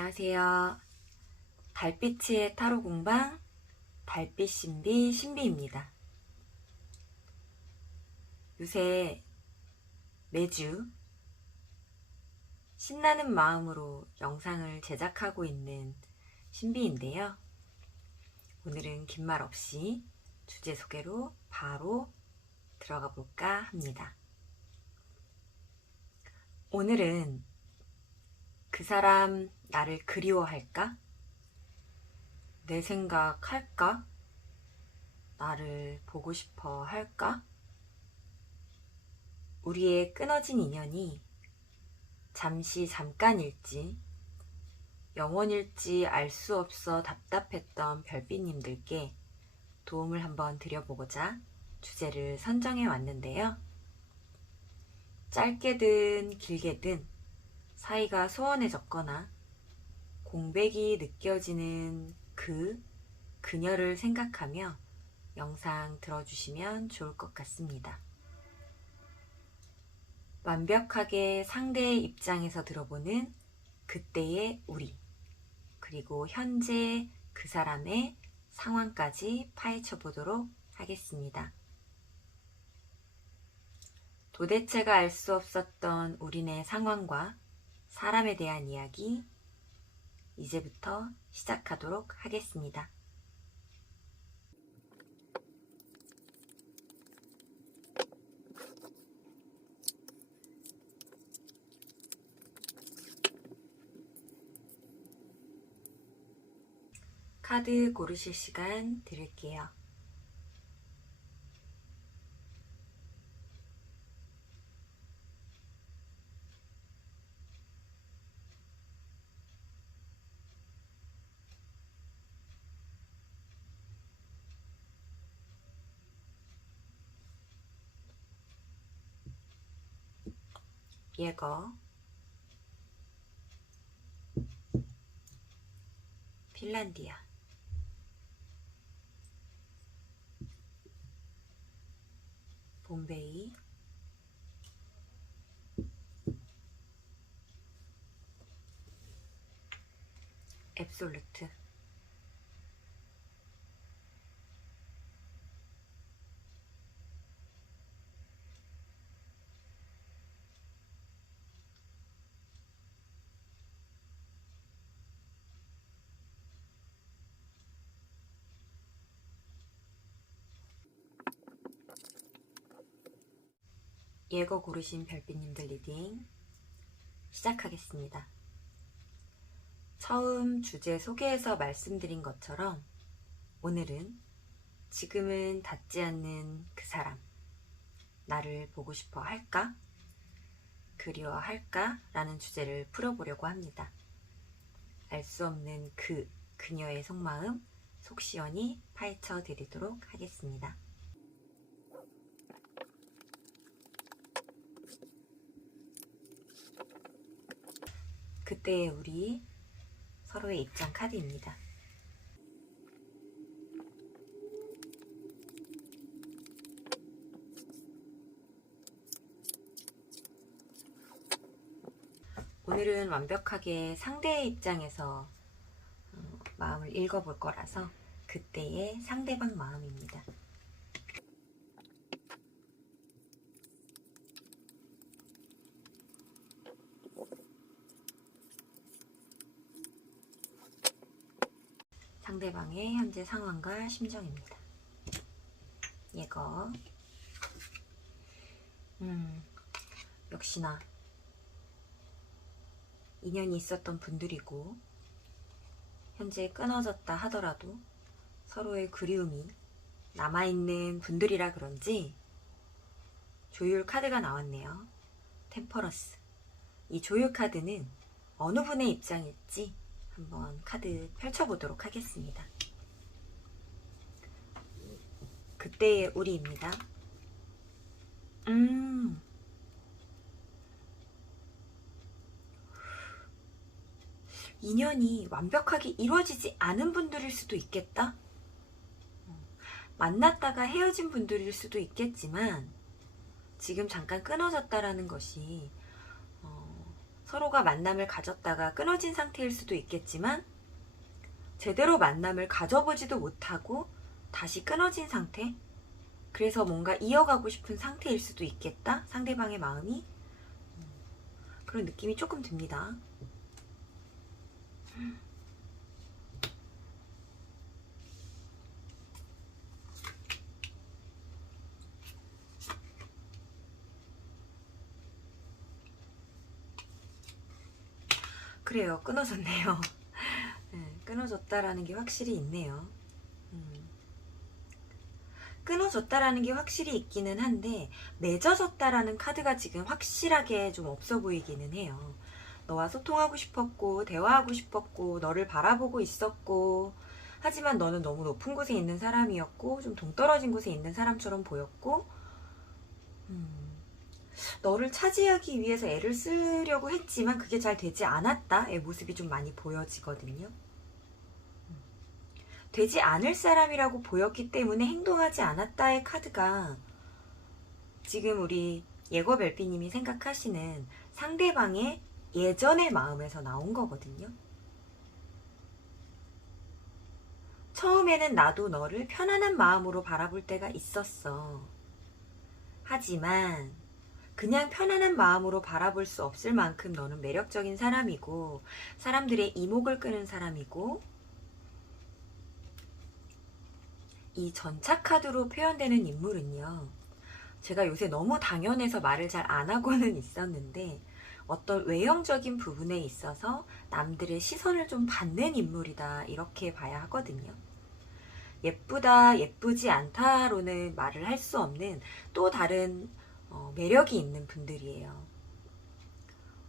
안녕하세요. 달빛의 타로 공방 달빛 신비 신비입니다. 요새 매주 신나는 마음으로 영상을 제작하고 있는 신비인데요. 오늘은 긴 말 없이 주제 소개로 바로 들어가 볼까 합니다. 오늘은 그 사람 나를 그리워할까? 내 생각 할까? 나를 보고 싶어 할까? 우리의 끊어진 인연이 잠깐일지 영원일지 알 수 없어 답답했던 별빛님들께 도움을 한번 드려보고자 주제를 선정해 왔는데요. 짧게든 길게든 사이가 소원해졌거나 공백이 느껴지는 그녀를 생각하며 영상 들어주시면 좋을 것 같습니다. 완벽하게 상대의 입장에서 들어보는 그때의 우리, 그리고 현재 그 사람의 상황까지 파헤쳐 보도록 하겠습니다. 도대체가 알 수 없었던 우리네 상황과 사람에 대한 이야기, 이제부터 시작하도록 하겠습니다. 카드 고르실 시간 드릴게요. 예거, 핀란디아, 봄베이, 앱솔루트, 예거 고르신 별빛님들 리딩 시작하겠습니다. 처음 주제 소개에서 말씀드린 것처럼 오늘은 지금은 닿지 않는 그 사람, 나를 보고 싶어 할까? 그리워할까? 라는 주제를 풀어보려고 합니다. 알 수 없는 그녀의 속마음 속 시원히 파헤쳐 드리도록 하겠습니다. 그때의 우리, 서로의 입장 카드입니다. 오늘은 완벽하게 상대의 입장에서 마음을 읽어볼 거라서 그때의 상대방 마음입니다. 상대방의 현재 상황과 심정입니다. 예거, 역시나 인연이 있었던 분들이고 현재 끊어졌다 하더라도 서로의 그리움이 남아있는 분들이라 그런지 조율 카드가 나왔네요. 템퍼러스. 이 조율 카드는 어느 분의 입장일지 한번 카드 펼쳐보도록 하겠습니다. 그때의 우리입니다. 인연이 완벽하게 이루어지지 않은 분들일 수도 있겠다. 만났다가 헤어진 분들일 수도 있겠지만 지금 잠깐 끊어졌다라는 것이 서로가 만남을 가졌다가 끊어진 상태일 수도 있겠지만 제대로 만남을 가져보지도 못하고 다시 끊어진 상태? 그래서 뭔가 이어가고 싶은 상태일 수도 있겠다? 상대방의 마음이? 그런 느낌이 조금 듭니다. 그래요. 끊어졌네요. 끊어졌다라는 게 확실히 있네요. 끊어졌다라는 게 확실히 있기는 한데 맺어졌다라는 카드가 지금 확실하게 좀 없어 보이기는 해요. 너와 소통하고 싶었고 대화하고 싶었고 너를 바라보고 있었고 하지만 너는 너무 높은 곳에 있는 사람이었고 좀 동떨어진 곳에 있는 사람처럼 보였고 너를 차지하기 위해서 애를 쓰려고 했지만 그게 잘 되지 않았다의 모습이 좀 많이 보여지거든요. 되지 않을 사람이라고 보였기 때문에 행동하지 않았다의 카드가 지금 우리 예거별비님이 생각하시는 상대방의 예전의 마음에서 나온 거거든요. 처음에는 나도 너를 편안한 마음으로 바라볼 때가 있었어. 하지만 그냥 편안한 마음으로 바라볼 수 없을 만큼 너는 매력적인 사람이고 사람들의 이목을 끄는 사람이고 이 전차 카드로 표현되는 인물은요. 제가 요새 너무 당연해서 말을 잘 안 하고는 있었는데 어떤 외형적인 부분에 있어서 남들의 시선을 좀 받는 인물이다 이렇게 봐야 하거든요. 예쁘다 예쁘지 않다로는 말을 할 수 없는 또 다른 매력이 있는 분들이에요.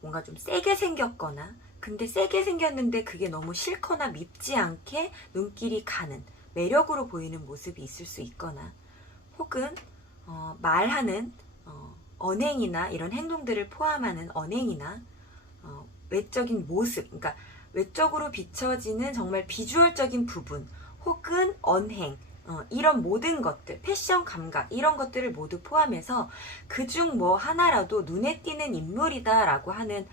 뭔가 좀 세게 생겼거나 근데 세게 생겼는데 그게 너무 싫거나 밉지 않게 눈길이 가는 매력으로 보이는 모습이 있을 수 있거나 혹은 말하는 언행이나 이런 행동들을 포함하는 언행이나 외적인 모습 그러니까 외적으로 비춰지는 정말 비주얼적인 부분 혹은 언행 이런 모든 것들 패션 감각 이런 것들을 모두 포함해서 그중 뭐 하나라도 눈에 띄는 인물이다 라고 하는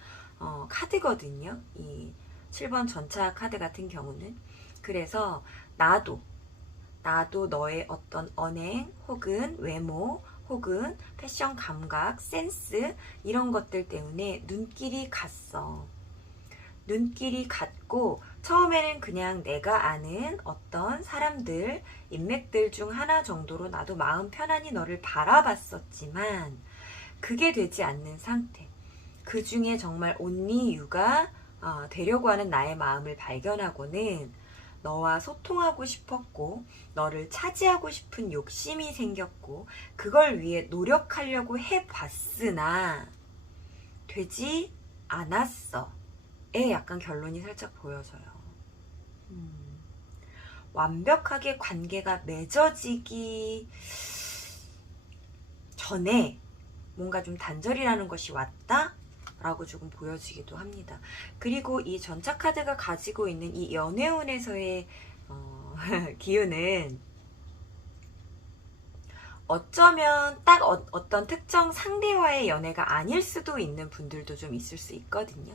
카드거든요. 이 7번 전차 카드 같은 경우는 그래서 나도 너의 어떤 언행 혹은 외모 혹은 패션 감각, 센스 이런 것들 때문에 눈길이 갔어. 눈길이 갔고 처음에는 그냥 내가 아는 어떤 사람들, 인맥들 중 하나 정도로 나도 마음 편안히 너를 바라봤었지만 그게 되지 않는 상태. 그 중에 정말 온리 유가 되려고 하는 나의 마음을 발견하고는 너와 소통하고 싶었고 너를 차지하고 싶은 욕심이 생겼고 그걸 위해 노력하려고 해봤으나 되지 않았어 에 약간 결론이 살짝 보여져요. 완벽하게 관계가 맺어지기 전에 뭔가 좀 단절이라는 것이 왔다? 라고 조금 보여지기도 합니다. 그리고 이 전차 카드가 가지고 있는 이 연애운에서의 기운은 어쩌면 딱 어떤 특정 상대와의 연애가 아닐 수도 있는 분들도 좀 있을 수 있거든요.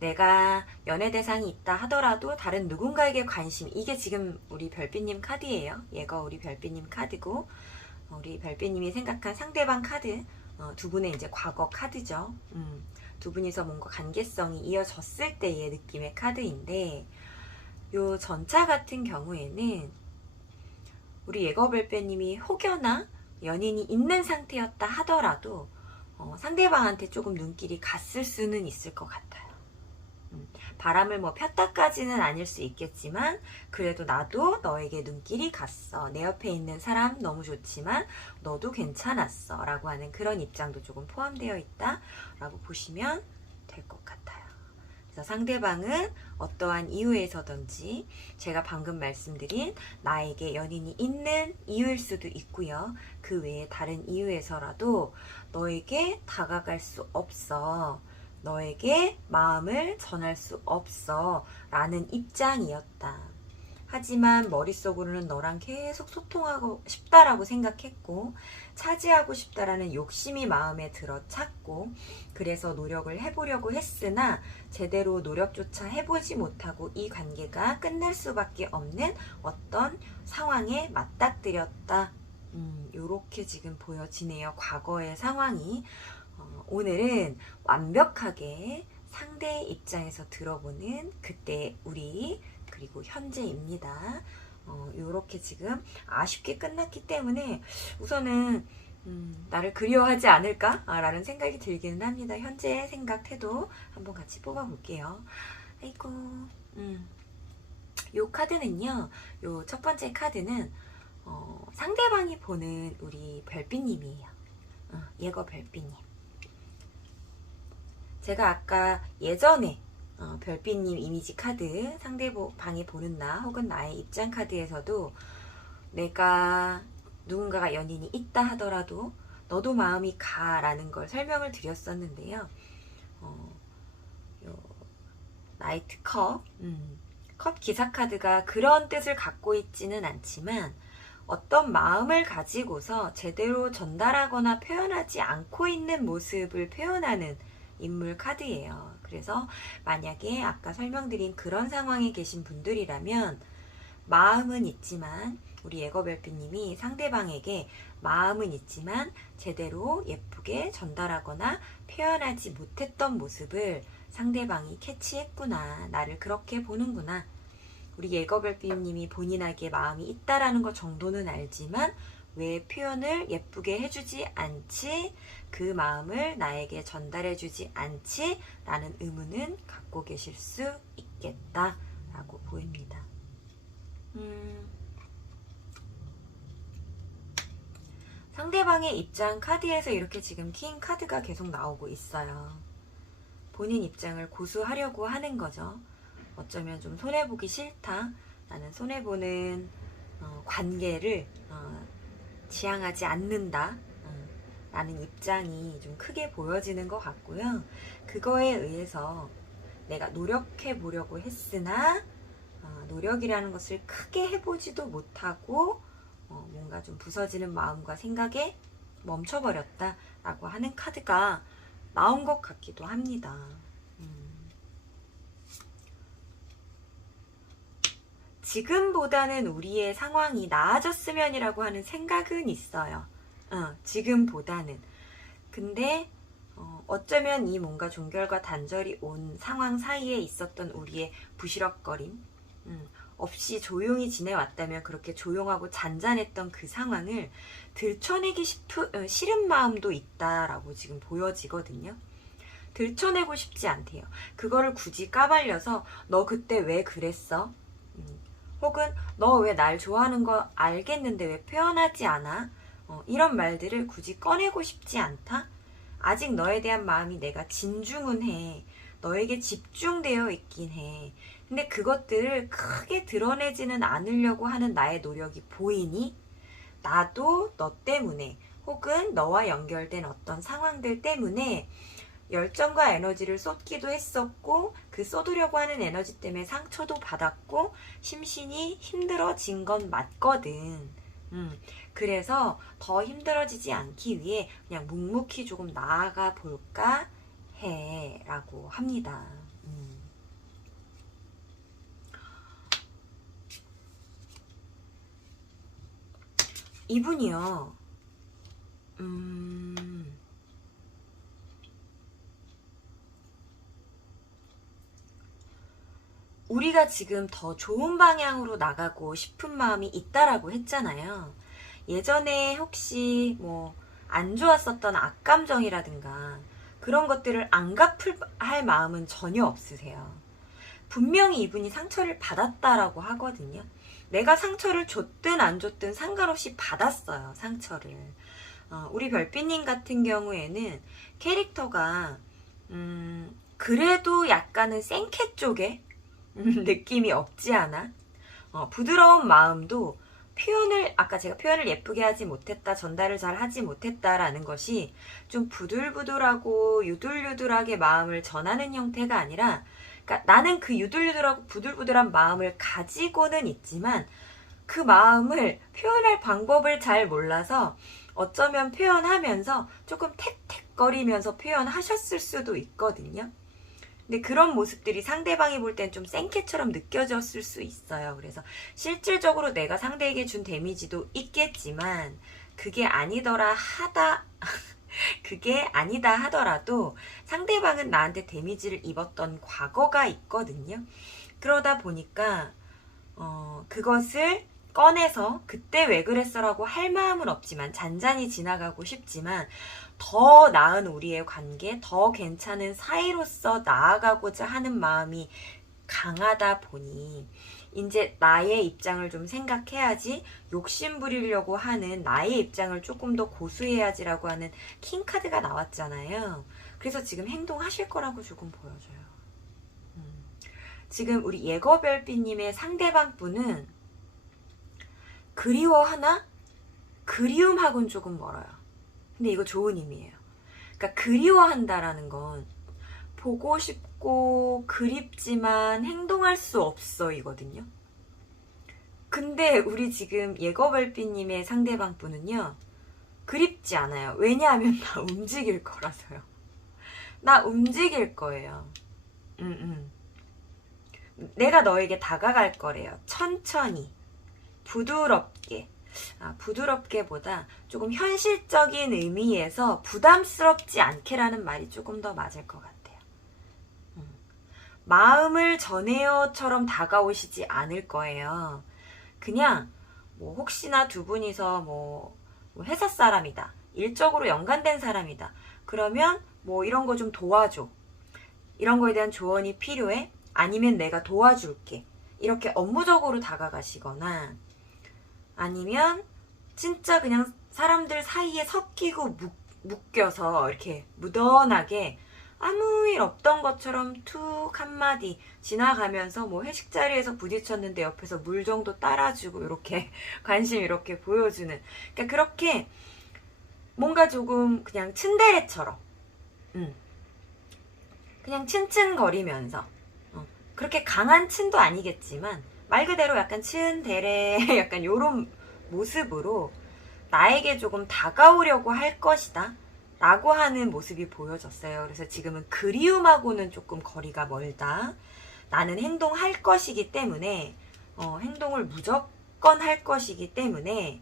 내가 연애 대상이 있다 하더라도 다른 누군가에게 관심 이게 지금 우리 별빛님 카드예요. 얘가 우리 별빛님 카드고 우리 별빛님이 생각한 상대방 카드 두 분의 이제 과거 카드죠. 두 분이서 뭔가 관계성이 이어졌을 때의 느낌의 카드인데 요 전차 같은 경우에는 우리 예거별배님이 혹여나 연인이 있는 상태였다 하더라도 상대방한테 조금 눈길이 갔을 수는 있을 것 같아요. 바람을 뭐 폈다까지는 아닐 수 있겠지만 그래도 나도 너에게 눈길이 갔어. 내 옆에 있는 사람 너무 좋지만 너도 괜찮았어 라고 하는 그런 입장도 조금 포함되어 있다 라고 보시면 될 것 같아요. 그래서 상대방은 어떠한 이유에서든지 제가 방금 말씀드린 나에게 연인이 있는 이유일 수도 있고요. 그 외에 다른 이유에서라도 너에게 다가갈 수 없어. 너에게 마음을 전할 수 없어 라는 입장이었다. 하지만 머릿속으로는 너랑 계속 소통하고 싶다라고 생각했고, 차지하고 싶다라는 욕심이 마음에 들어찼고, 그래서 노력을 해보려고 했으나 제대로 노력조차 해보지 못하고 이 관계가 끝날 수밖에 없는 어떤 상황에 맞닥뜨렸다. 요렇게 지금 보여지네요. 과거의 상황이. 오늘은 완벽하게 상대의 입장에서 들어보는 그때 우리, 그리고 현재입니다. 요렇게 지금 아쉽게 끝났기 때문에 우선은 나를 그리워하지 않을까? 라는 생각이 들기는 합니다. 현재 생각, 태도 한번 같이 뽑아볼게요. 아이고, 요 카드는요, 요 첫 번째 카드는 상대방이 보는 우리 별빛님이에요. 예거 별빛님. 제가 아까 예전에 별빛님 이미지 카드, 상대방이 보는 나 혹은 나의 입장 카드에서도 내가 누군가가 연인이 있다 하더라도 너도 마음이 가라는 걸 설명을 드렸었는데요. 나이트 컵, 컵 기사 카드가 그런 뜻을 갖고 있지는 않지만 어떤 마음을 가지고서 제대로 전달하거나 표현하지 않고 있는 모습을 표현하는 인물 카드예요. 그래서 만약에 아까 설명드린 그런 상황에 계신 분들이라면 마음은 있지만, 우리 예거별빛님이 상대방에게 마음은 있지만 제대로 예쁘게 전달하거나 표현하지 못했던 모습을 상대방이 캐치했구나, 나를 그렇게 보는구나. 우리 예거별빛님이 본인에게 마음이 있다라는 것 정도는 알지만 왜 표현을 예쁘게 해주지 않지? 그 마음을 나에게 전달해주지 않지? 라는 의문은 갖고 계실 수 있겠다라고 보입니다. 상대방의 입장 카드에서 이렇게 지금 킹 카드가 계속 나오고 있어요. 본인 입장을 고수하려고 하는 거죠. 어쩌면 좀 손해보기 싫다. 나는 손해보는 관계를 지향하지 않는다. 라는 입장이 좀 크게 보여지는 것 같고요. 그거에 의해서 내가 노력해 보려고 했으나 노력이라는 것을 크게 해보지도 못하고 뭔가 좀 부서지는 마음과 생각에 멈춰버렸다 라고 하는 카드가 나온 것 같기도 합니다. 지금보다는 우리의 상황이 나아졌으면이라고 하는 생각은 있어요. 지금보다는. 근데 어쩌면 이 뭔가 종결과 단절이 온 상황 사이에 있었던 우리의 부시럭거림, 없이 조용히 지내왔다면 그렇게 조용하고 잔잔했던 그 상황을 들춰내기 싫은 마음도 있다라고 지금 보여지거든요. 들춰내고 싶지 않대요. 그거를 굳이 까발려서 너 그때 왜 그랬어? 혹은 너 왜 날 좋아하는 거 알겠는데 왜 표현하지 않아? 이런 말들을 굳이 꺼내고 싶지 않다? 아직 너에 대한 마음이 내가 진중은 해. 너에게 집중되어 있긴 해. 근데 그것들을 크게 드러내지는 않으려고 하는 나의 노력이 보이니? 나도 너 때문에 혹은 너와 연결된 어떤 상황들 때문에 열정과 에너지를 쏟기도 했었고 그 쏟으려고 하는 에너지 때문에 상처도 받았고 심신이 힘들어진 건 맞거든. 그래서 더 힘들어지지 않기 위해 그냥 묵묵히 조금 나아가 볼까 해 라고 합니다. 이분이요. 우리가 지금 더 좋은 방향으로 나가고 싶은 마음이 있다라고 했잖아요. 예전에 혹시 뭐 안 좋았었던 악감정이라든가 그런 것들을 안 갚을 마음은 전혀 없으세요. 분명히 이분이 상처를 받았다라고 하거든요. 내가 상처를 줬든 안 줬든 상관없이 받았어요, 상처를. 우리 별빛님 같은 경우에는 캐릭터가 그래도 약간은 생캐 쪽에 느낌이 없지 않아? 부드러운 마음도 아까 제가 표현을 예쁘게 하지 못했다, 전달을 잘 하지 못했다라는 것이 좀 부들부들하고 유들유들하게 마음을 전하는 형태가 아니라 그러니까 나는 그 유들유들하고 부들부들한 마음을 가지고는 있지만 그 마음을 표현할 방법을 잘 몰라서 어쩌면 표현하면서 조금 택택거리면서 표현하셨을 수도 있거든요. 근데 그런 모습들이 상대방이 볼 땐 좀 생캐처럼 느껴졌을 수 있어요. 그래서 실질적으로 내가 상대에게 준 데미지도 있겠지만 그게 아니더라 하다 그게 아니다 하더라도 상대방은 나한테 데미지를 입었던 과거가 있거든요. 그러다 보니까 그것을 꺼내서 그때 왜 그랬어라고 할 마음은 없지만 잔잔히 지나가고 싶지만 더 나은 우리의 관계, 더 괜찮은 사이로서 나아가고자 하는 마음이 강하다 보니 이제 나의 입장을 좀 생각해야지, 욕심 부리려고 하는 나의 입장을 조금 더 고수해야지라고 하는 킹카드가 나왔잖아요. 그래서 지금 행동하실 거라고 조금 보여줘요. 지금 우리 예거별빛님의 상대방 분은 그리워하나? 그리움하고는 조금 멀어요. 근데 이거 좋은 의미예요. 그러니까 그리워한다라는 건 보고 싶고 그립지만 행동할 수 없어 이거든요. 근데 우리 지금 예거별빛님의 상대방 분은요, 그립지 않아요. 왜냐하면 나 움직일 거라서요. 나 움직일 거예요. 내가 너에게 다가갈 거래요. 천천히, 부드럽게. 부드럽게보다 조금 현실적인 의미에서 부담스럽지 않게라는 말이 조금 더 맞을 것 같아요. 마음을 전해요처럼 다가오시지 않을 거예요. 그냥 뭐 혹시나 두 분이서 뭐 회사 사람이다, 일적으로 연관된 사람이다, 그러면 뭐 이런 거 좀 도와줘, 이런 거에 대한 조언이 필요해? 아니면 내가 도와줄게, 이렇게 업무적으로 다가가시거나, 아니면 진짜 그냥 사람들 사이에 섞이고 묶여서 이렇게 무던하게 아무 일 없던 것처럼 툭 한마디 지나가면서 뭐 회식 자리에서 부딪혔는데 옆에서 물 정도 따라주고 이렇게 관심 이렇게 보여주는, 그러니까 그렇게 뭔가 조금 그냥 츤데레처럼 그냥 츤츤거리면서, 그렇게 강한 츤도 아니겠지만 말 그대로 약간 츤데레 약간 요런 모습으로 나에게 조금 다가오려고 할 것이다 라고 하는 모습이 보여졌어요. 그래서 지금은 그리움하고는 조금 거리가 멀다. 나는 행동할 것이기 때문에, 행동을 무조건 할 것이기 때문에,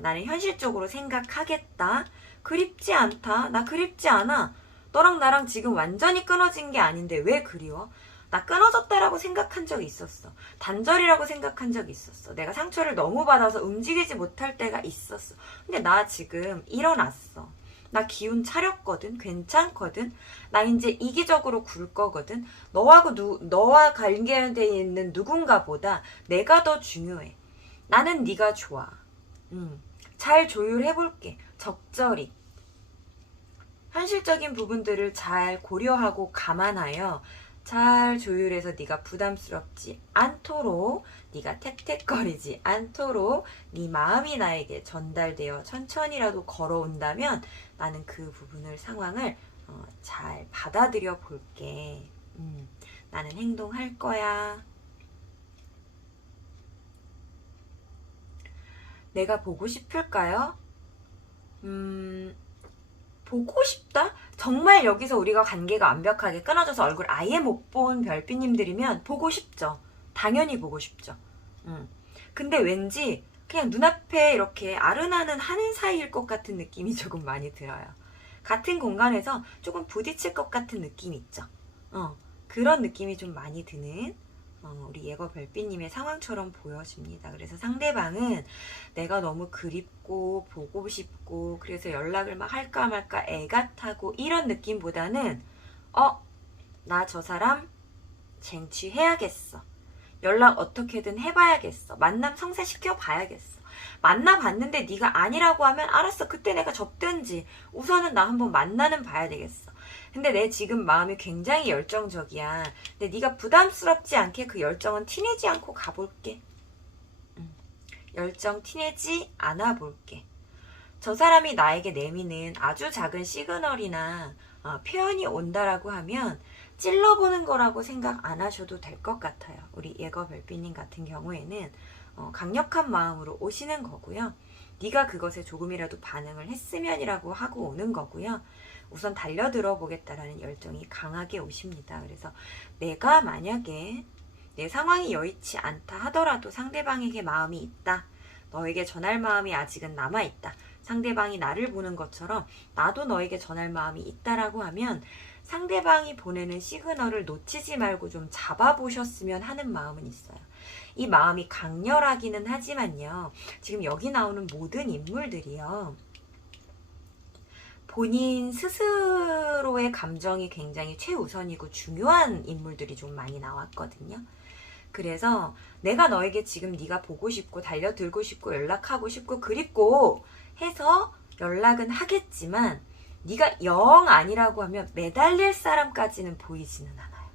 나는 현실적으로 생각하겠다. 그립지 않다. 나 그립지 않아. 너랑 나랑 지금 완전히 끊어진 게 아닌데 왜 그리워? 나 끊어졌다라고 생각한 적이 있었어. 단절이라고 생각한 적이 있었어. 내가 상처를 너무 받아서 움직이지 못할 때가 있었어. 근데 나 지금 일어났어. 나 기운 차렸거든. 괜찮거든. 나 이제 이기적으로 굴 거거든. 너와 관계되어 있는 누군가보다 내가 더 중요해. 나는 네가 좋아. 잘 조율해볼게. 적절히. 현실적인 부분들을 잘 고려하고 감안하여 잘 조율해서 네가 부담스럽지 않도록, 네가 택택거리지 않도록 네 마음이 나에게 전달되어 천천히라도 걸어온다면 나는 그 부분을, 상황을 잘 받아들여 볼게. 나는 행동할 거야. 내가 보고 싶을까요? 보고 싶다? 정말 여기서 우리가 관계가 완벽하게 끊어져서 얼굴 아예 못 본 별빛님들이면 보고 싶죠. 당연히 보고 싶죠. 근데 왠지 그냥 눈앞에 이렇게 아른아른 하는 사이일 것 같은 느낌이 조금 많이 들어요. 같은 공간에서 조금 부딪힐 것 같은 느낌이 있죠. 그런 느낌이 좀 많이 드는 우리 예거 별빛님의 상황처럼 보여집니다. 그래서 상대방은 내가 너무 그립고 보고 싶고 그래서 연락을 막 할까 말까 애가 타고 이런 느낌보다는 나 저 사람 쟁취해야겠어. 연락 어떻게든 해봐야겠어. 만남 성사시켜 봐야겠어. 만나봤는데 네가 아니라고 하면 알았어. 그때 내가 접든지 우선은 나 한번 만나는 봐야 되겠어. 근데 내 지금 마음이 굉장히 열정적이야. 근데 네가 부담스럽지 않게 그 열정은 티내지 않고 가볼게. 열정 티내지 않아 볼게. 저 사람이 나에게 내미는 아주 작은 시그널이나 표현이 온다라고 하면 찔러보는 거라고 생각 안 하셔도 될 것 같아요. 우리 예거 별빛님 같은 경우에는 강력한 마음으로 오시는 거고요. 네가 그것에 조금이라도 반응을 했으면이라고 하고 오는 거고요. 우선 달려들어 보겠다라는 열정이 강하게 오십니다. 그래서 내가 만약에 내 상황이 여의치 않다 하더라도 상대방에게 마음이 있다. 너에게 전할 마음이 아직은 남아있다. 상대방이 나를 보는 것처럼 나도 너에게 전할 마음이 있다라고 하면 상대방이 보내는 시그널을 놓치지 말고 좀 잡아보셨으면 하는 마음은 있어요. 이 마음이 강렬하기는 하지만요. 지금 여기 나오는 모든 인물들이요. 본인 스스로의 감정이 굉장히 최우선이고 중요한 인물들이 좀 많이 나왔거든요. 그래서 내가 너에게 지금 네가 보고 싶고 달려들고 싶고 연락하고 싶고 그립고 해서 연락은 하겠지만 네가 영 아니라고 하면 매달릴 사람까지는 보이지는 않아요.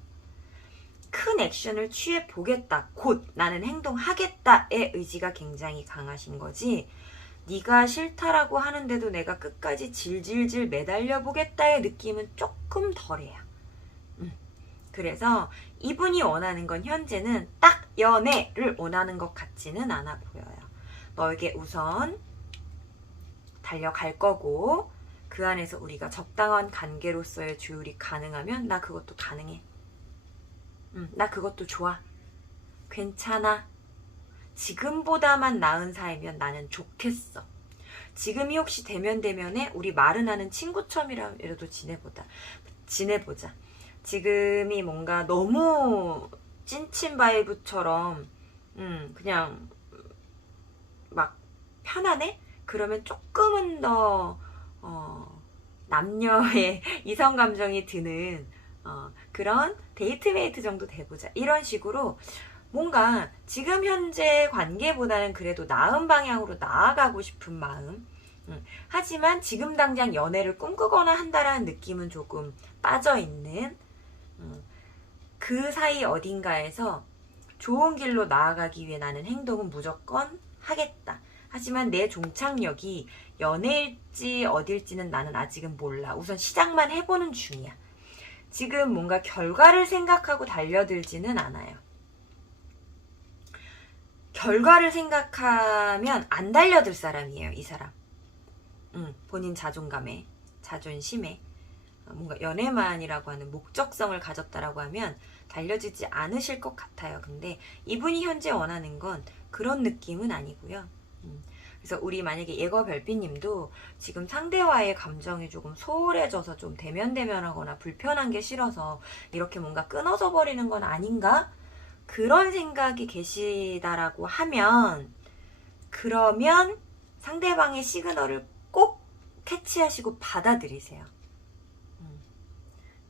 큰 액션을 취해 보겠다. 곧 나는 행동하겠다의 의지가 굉장히 강하신 거지. 네가 싫다라고 하는데도 내가 끝까지 질질질 매달려 보겠다의 느낌은 조금 덜해요. 그래서 이분이 원하는 건 현재는 딱 연애를 원하는 것 같지는 않아 보여요. 너에게 우선 달려갈 거고 그 안에서 우리가 적당한 관계로서의 조율이 가능하면 나 그것도 가능해. 나 그것도 좋아. 괜찮아. 지금보다만 나은 사이면 나는 좋겠어. 지금이 혹시 대면대면에 우리 말은 하는 친구처럼이라도 지내보자. 지금이 뭔가 너무 찐친 바이브처럼 그냥 막 편하네? 그러면 조금은 더 남녀의 이성 감정이 드는 그런 데이트메이트 정도 돼보자. 이런 식으로 뭔가 지금 현재 관계보다는 그래도 나은 방향으로 나아가고 싶은 마음. 하지만 지금 당장 연애를 꿈꾸거나 한다라는 느낌은 조금 빠져있는 그 사이 어딘가에서 좋은 길로 나아가기 위해 나는 행동은 무조건 하겠다. 하지만 내 종착역이 연애일지 어딜지는 나는 아직은 몰라. 우선 시작만 해보는 중이야. 지금 뭔가 결과를 생각하고 달려들지는 않아요. 결과를 생각하면 안 달려들 사람이에요, 이 사람. 본인 자존감에, 자존심에 뭔가 연애만이라고 하는 목적성을 가졌다라고 하면 달려지지 않으실 것 같아요. 근데 이분이 현재 원하는 건 그런 느낌은 아니고요. 그래서 우리 만약에 예거 별빛님도 지금 상대와의 감정이 조금 소홀해져서 좀 대면대면하거나 불편한 게 싫어서 이렇게 뭔가 끊어져 버리는 건 아닌가? 그런 생각이 계시다라고 하면 그러면 상대방의 시그널을 꼭 캐치하시고 받아들이세요.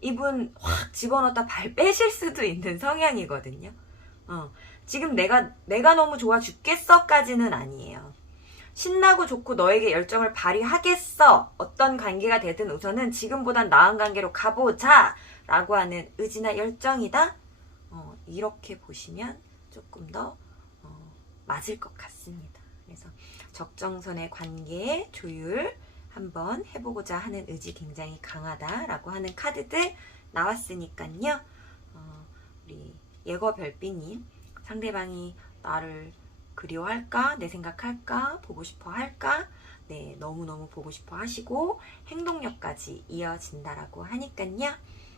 이분 확 집어넣다 발 빼실 수도 있는 성향이거든요. 지금 내가 너무 좋아 죽겠어까지는 아니에요. 신나고 좋고 너에게 열정을 발휘하겠어. 어떤 관계가 되든 우선은 지금보단 나은 관계로 가보자 라고 하는 의지나 열정이다. 이렇게 보시면 조금 더 맞을 것 같습니다. 그래서 적정선의 관계 조율 한번 해보고자 하는 의지 굉장히 강하다라고 하는 카드들 나왔으니까요. 우리 예거 별빛님, 상대방이 나를 그리워할까? 내 생각할까? 보고 싶어 할까? 네, 너무너무 보고 싶어 하시고 행동력까지 이어진다라고 하니까요.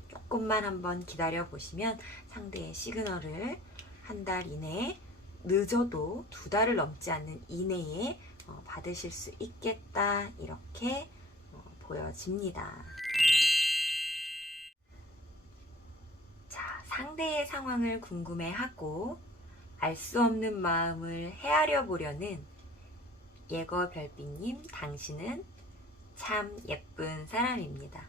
조금만 한번 기다려 보시면 상대의 시그널을 한 달 이내에, 늦어도 2달을 넘지 않는 이내에 받으실 수 있겠다, 이렇게 보여집니다. 자, 상대의 상황을 궁금해하고 알 수 없는 마음을 헤아려 보려는 예거 별빛님, 당신은 참 예쁜 사람입니다.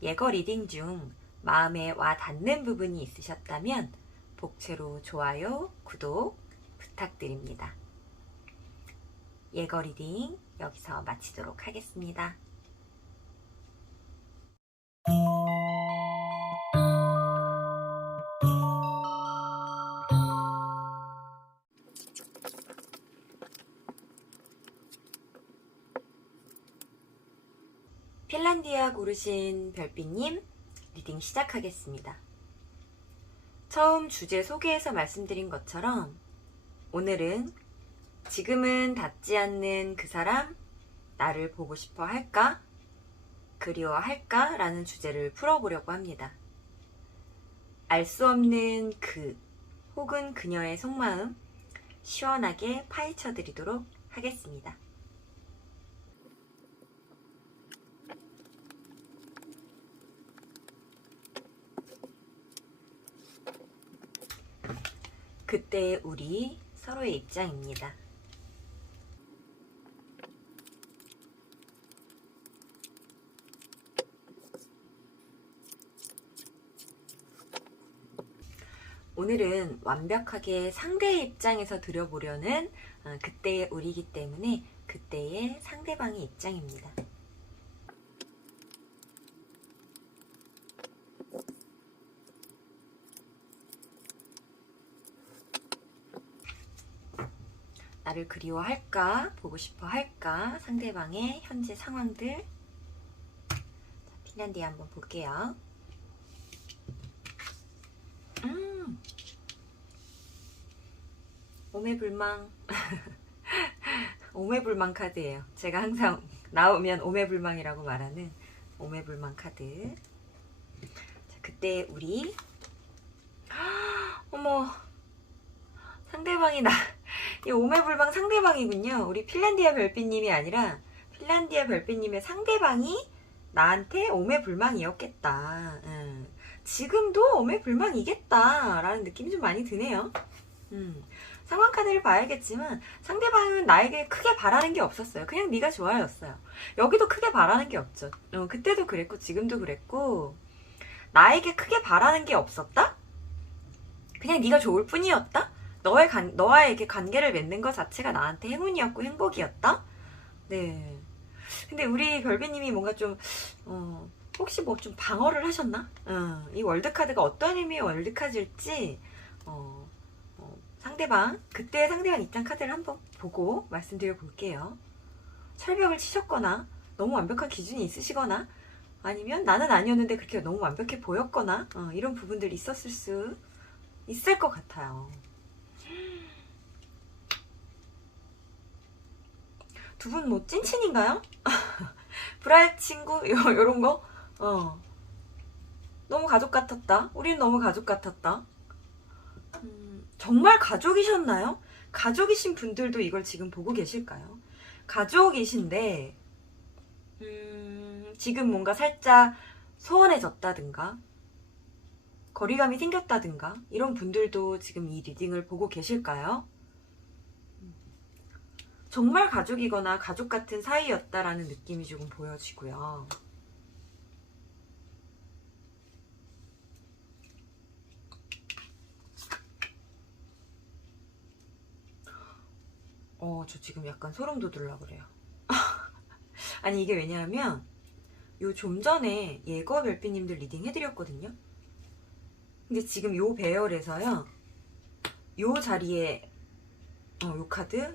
예거 리딩 중 마음에 와 닿는 부분이 있으셨다면 복채로 좋아요, 구독 부탁드립니다. 예거 리딩 여기서 마치도록 하겠습니다. 핀란디아 고르신 별빛님, 리딩 리딩 시작하겠습니다. 처음 주제 소개에서 말씀드린 것처럼 오늘은 지금은 닿지 않는 그 사람, 나를 보고 싶어 할까? 그리워할까? 라는 주제를 풀어보려고 합니다. 알 수 없는 그 혹은 그녀의 속마음 시원하게 파헤쳐 드리도록 하겠습니다. 그때의 우리 서로의 입장입니다. 오늘은 완벽하게 상대의 입장에서 들여보려는 그때의 우리이기 때문에 그때의 상대방의 입장입니다. 나를 그리워할까? 보고 싶어 할까? 상대방의 현재 상황들. 핀란디에 한번 볼게요. 오매불망. 오매불망 카드예요. 제가 항상 나오면 오매불망이라고 말하는 오매불망 카드. 자, 그때 우리 어머, 상대방이 이 오매불망 상대방이군요. 우리 핀란디아 별빛님이 아니라 핀란디아 별빛님의 상대방이 나한테 오매불망이었겠다. 지금도 오매불망이겠다 라는 느낌이 좀 많이 드네요. 상황 카드를 봐야겠지만 상대방은 나에게 크게 바라는 게 없었어요. 그냥 네가 좋아였어요. 여기도 크게 바라는 게 없죠. 그때도 그랬고 지금도 그랬고 나에게 크게 바라는 게 없었다? 그냥 네가 좋을 뿐이었다? 너와의 이렇게 관계를 맺는 것 자체가 나한테 행운이었고 행복이었다? 네. 근데 우리 별비님이 뭔가 좀 혹시 뭐 좀 방어를 하셨나? 이 월드카드가 어떤 의미의 월드카드일지 그때의 상대방 입장 카드를 한번 보고 말씀드려 볼게요. 철벽을 치셨거나 너무 완벽한 기준이 있으시거나 아니면 나는 아니었는데 그렇게 너무 완벽해 보였거나 이런 부분들이 있을 것 같아요. 두 분 뭐 찐친인가요? 브라의 친구? 요런 거? 너무 가족 같았다. 우리는 너무 가족 같았다. 정말 가족이셨나요? 가족이신 분들도 이걸 지금 보고 계실까요? 가족이신데 지금 뭔가 살짝 소원해졌다든가 거리감이 생겼다든가 이런 분들도 지금 이 리딩을 보고 계실까요? 정말 가족이거나 가족 같은 사이였다라는 느낌이 조금 보여지고요. 저 지금 약간 소름 돋으려고 그래요. 아니 이게 왜냐하면 요 좀 전에 예거 별빛님들 리딩 해드렸거든요. 근데 지금 요 배열에서요 요 자리에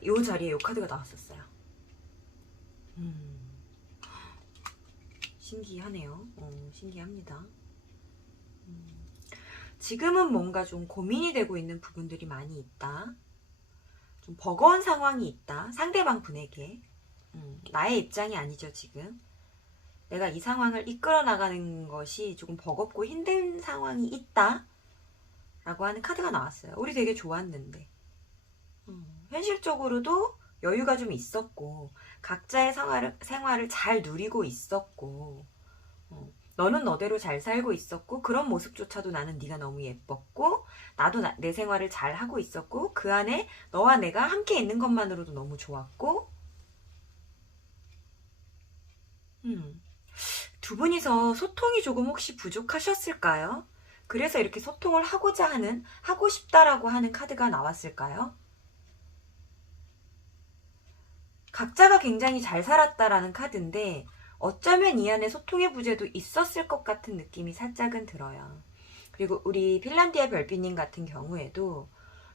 요 자리에 요 카드가 나왔었어요. 신기하네요. 신기합니다. 지금은 뭔가 좀 고민이 되고 있는 부분들이 많이 있다. 좀 버거운 상황이 있다. 상대방 분에게. 나의 입장이 아니죠, 지금. 내가 이 상황을 이끌어 나가는 것이 조금 버겁고 힘든 상황이 있다. 라고 하는 카드가 나왔어요. 우리 되게 좋았는데. 현실적으로도 여유가 좀 있었고, 각자의 생활을 잘 누리고 있었고, 너는 너대로 잘 살고 있었고 그런 모습조차도 나는 네가 너무 예뻤고 나도 내 생활을 잘 하고 있었고 그 안에 너와 내가 함께 있는 것만으로도 너무 좋았고 두 분이서 소통이 조금 혹시 부족하셨을까요? 그래서 이렇게 소통을 하고 싶다라고 하는 카드가 나왔을까요? 각자가 굉장히 잘 살았다라는 카드인데 어쩌면 이 안에 소통의 부재도 있었을 것 같은 느낌이 살짝은 들어요. 그리고 우리 핀란디아 별빛님 같은 경우에도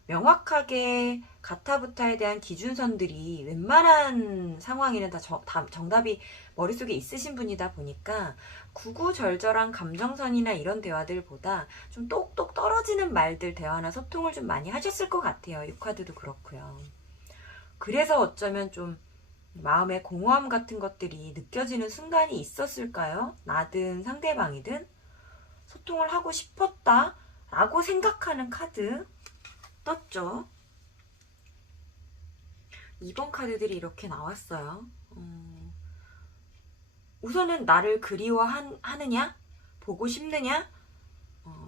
명확하게 가타부타에 대한 기준선들이 웬만한 상황에는 다 정답이 머릿속에 있으신 분이다 보니까 구구절절한 감정선이나 이런 대화들보다 좀 똑똑 떨어지는 말들 대화나 소통을 좀 많이 하셨을 것 같아요. 이 카드도 그렇고요. 그래서 어쩌면 좀 마음의 공허함 같은 것들이 느껴지는 순간이 있었을까요? 나든 상대방이든 소통을 하고 싶었다 라고 생각하는 카드 떴죠. 2번 카드들이 이렇게 나왔어요. 우선은 나를 그리워하느냐? 보고 싶느냐?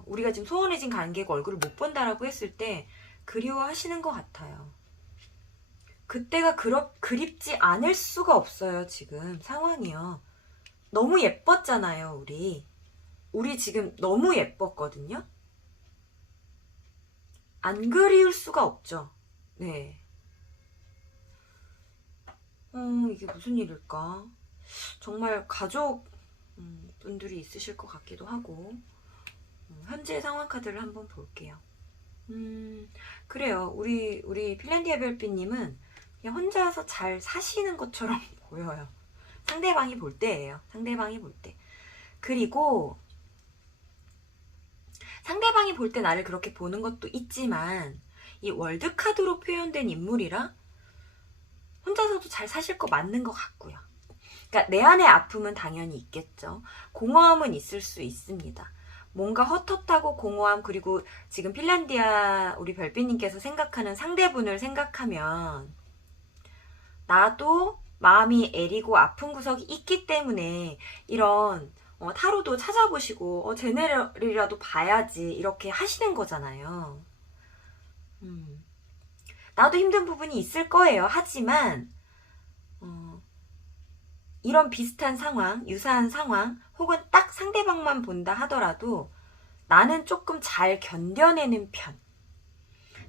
우리가 지금 소원해진 관계고 얼굴을 못 본다라고 했을 때 그리워하시는 것 같아요. 그때가 그립지 않을 수가 없어요. 지금 상황이요. 너무 예뻤잖아요. 우리 지금 너무 예뻤거든요. 안 그리울 수가 없죠. 네. 이게 무슨 일일까? 정말 가족 분들이 있으실 것 같기도 하고. 현재 상황 카드를 한번 볼게요. 그래요. 우리 핀란디아 별빛님은 그냥 혼자서 잘 사시는 것처럼 보여요. 상대방이 볼 때예요. 상대방이 볼 때. 그리고 상대방이 볼 때 나를 그렇게 보는 것도 있지만 이 월드카드로 표현된 인물이라 혼자서도 잘 사실 거 맞는 것 같고요. 그러니까 내 안의 아픔은 당연히 있겠죠. 공허함은 있을 수 있습니다. 뭔가 헛헛하고 공허함, 그리고 지금 핀란디아 우리 별빛님께서 생각하는 상대분을 생각하면 나도 마음이 애리고 아픈 구석이 있기 때문에 이런 타로도 찾아보시고 쟤네라도 봐야지 이렇게 하시는 거잖아요. 나도 힘든 부분이 있을 거예요. 하지만 이런 비슷한 상황, 유사한 상황, 혹은 딱 상대방만 본다 하더라도 나는 조금 잘 견뎌내는 편,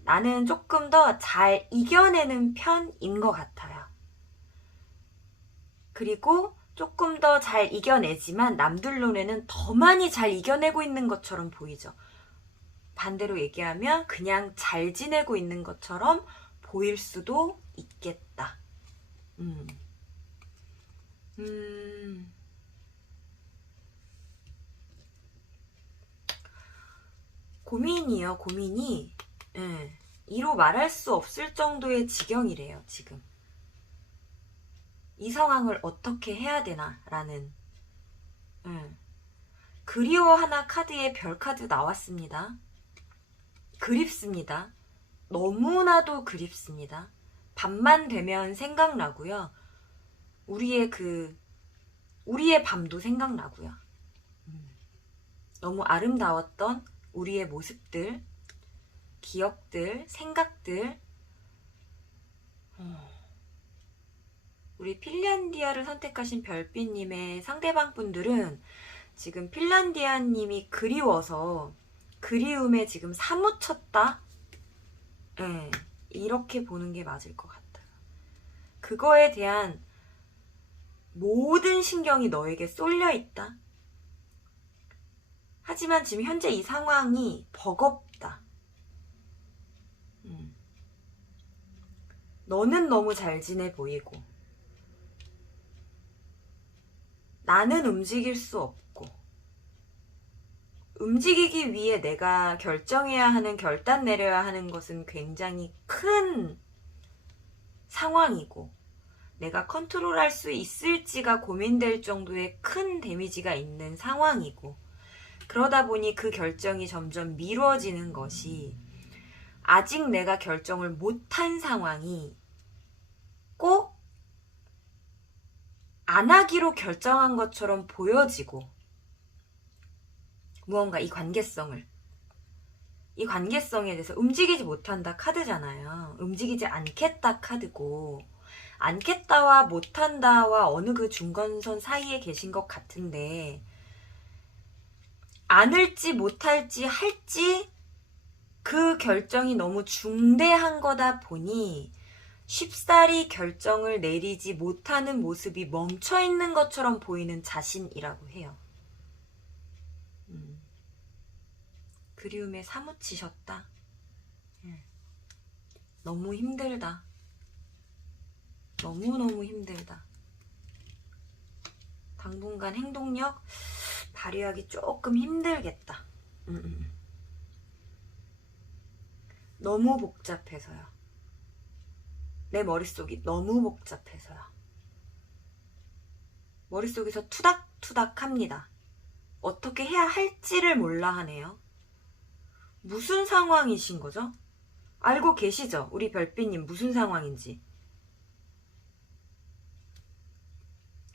나는 조금 더 잘 이겨내는 편인 것 같아요. 그리고 조금 더 잘 이겨내지만 남들 눈에는 더 많이 잘 이겨내고 있는 것처럼 보이죠. 반대로 얘기하면 그냥 잘 지내고 있는 것처럼 보일 수도 있겠다. 고민이요, 고민이. 예, 이로 말할 수 없을 정도의 지경이래요, 지금. 이 상황을 어떻게 해야 되나, 라는. 그리워하나 카드에 별 카드 나왔습니다. 그립습니다. 너무나도 그립습니다. 밤만 되면 생각나고요. 우리의 밤도 생각나고요. 너무 아름다웠던 우리의 모습들, 기억들, 생각들. 우리 핀란디아를 선택하신 별빛님의 상대방 분들은 지금 핀란디아님이 그리워서 그리움에 지금 사무쳤다? 네, 이렇게 보는 게 맞을 것 같아요. 그거에 대한 모든 신경이 너에게 쏠려 있다. 하지만 지금 현재 이 상황이 버겁다. 너는 너무 잘 지내 보이고 나는 움직일 수 없고 움직이기 위해 내가 결정해야 하는, 결단 내려야 하는 것은 굉장히 큰 상황이고 내가 컨트롤할 수 있을지가 고민될 정도의 큰 데미지가 있는 상황이고 그러다 보니 그 결정이 점점 미뤄지는 것이 아직 내가 결정을 못한 상황이 꼭 안 하기로 결정한 것처럼 보여지고 무언가 이 관계성에 대해서 움직이지 못한다 카드잖아요. 움직이지 않겠다 카드고 않겠다와 못한다와 어느 그 중간선 사이에 계신 것 같은데 않을지 못할지 할지 그 결정이 너무 중대한 거다 보니 쉽사리 결정을 내리지 못하는 모습이 멈춰있는 것처럼 보이는 자신이라고 해요. 그리움에 사무치셨다. 너무 힘들다. 너무너무 힘들다. 당분간 행동력 발휘하기 조금 힘들겠다. 너무 복잡해서요. 내 머릿속이 너무 복잡해서요. 머릿속에서 투닥투닥 합니다. 어떻게 해야 할지를 몰라 하네요. 무슨 상황이신 거죠? 알고 계시죠? 우리 별빛님 무슨 상황인지.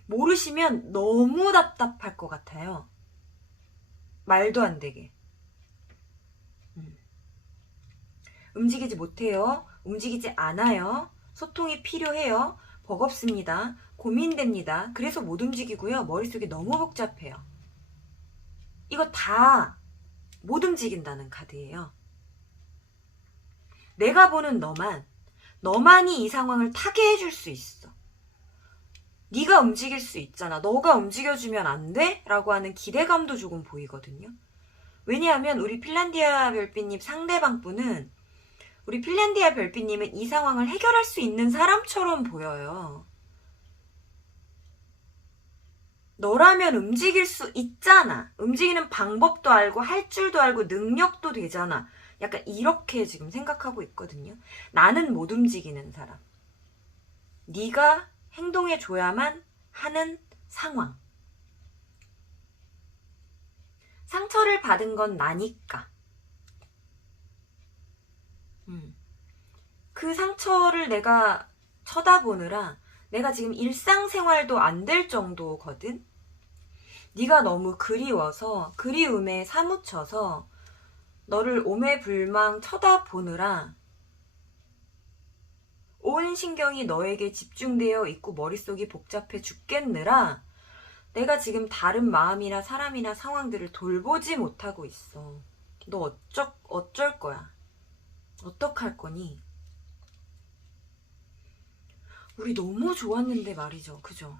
모르시면 너무 답답할 것 같아요. 말도 안 되게. 움직이지 못해요. 움직이지 않아요. 소통이 필요해요. 버겁습니다. 고민됩니다. 그래서 못 움직이고요. 머릿속이 너무 복잡해요. 이거 다 못 움직인다는 카드예요. 내가 보는 너만이 이 상황을 타게 해줄 수 있어. 네가 움직일 수 있잖아. 너가 움직여주면 안 돼? 라고 하는 기대감도 조금 보이거든요. 왜냐하면 우리 핀란디아 별빛님 상대방 분은 우리 핀란디아 별빛님은 이 상황을 해결할 수 있는 사람처럼 보여요. 너라면 움직일 수 있잖아. 움직이는 방법도 알고 할 줄도 알고 능력도 되잖아. 약간 이렇게 지금 생각하고 있거든요. 나는 못 움직이는 사람. 네가 행동해줘야만 하는 상황. 상처를 받은 건 나니까. 그 상처를 내가 쳐다보느라 내가 지금 일상생활도 안 될 정도거든. 네가 너무 그리워서 그리움에 사무쳐서 너를 오매불망 쳐다보느라 온 신경이 너에게 집중되어 있고 머릿속이 복잡해 죽겠느라 내가 지금 다른 마음이나 사람이나 상황들을 돌보지 못하고 있어. 너 어쩔 거야? 어떡할 거니? 우리 너무 좋았는데 말이죠. 그죠?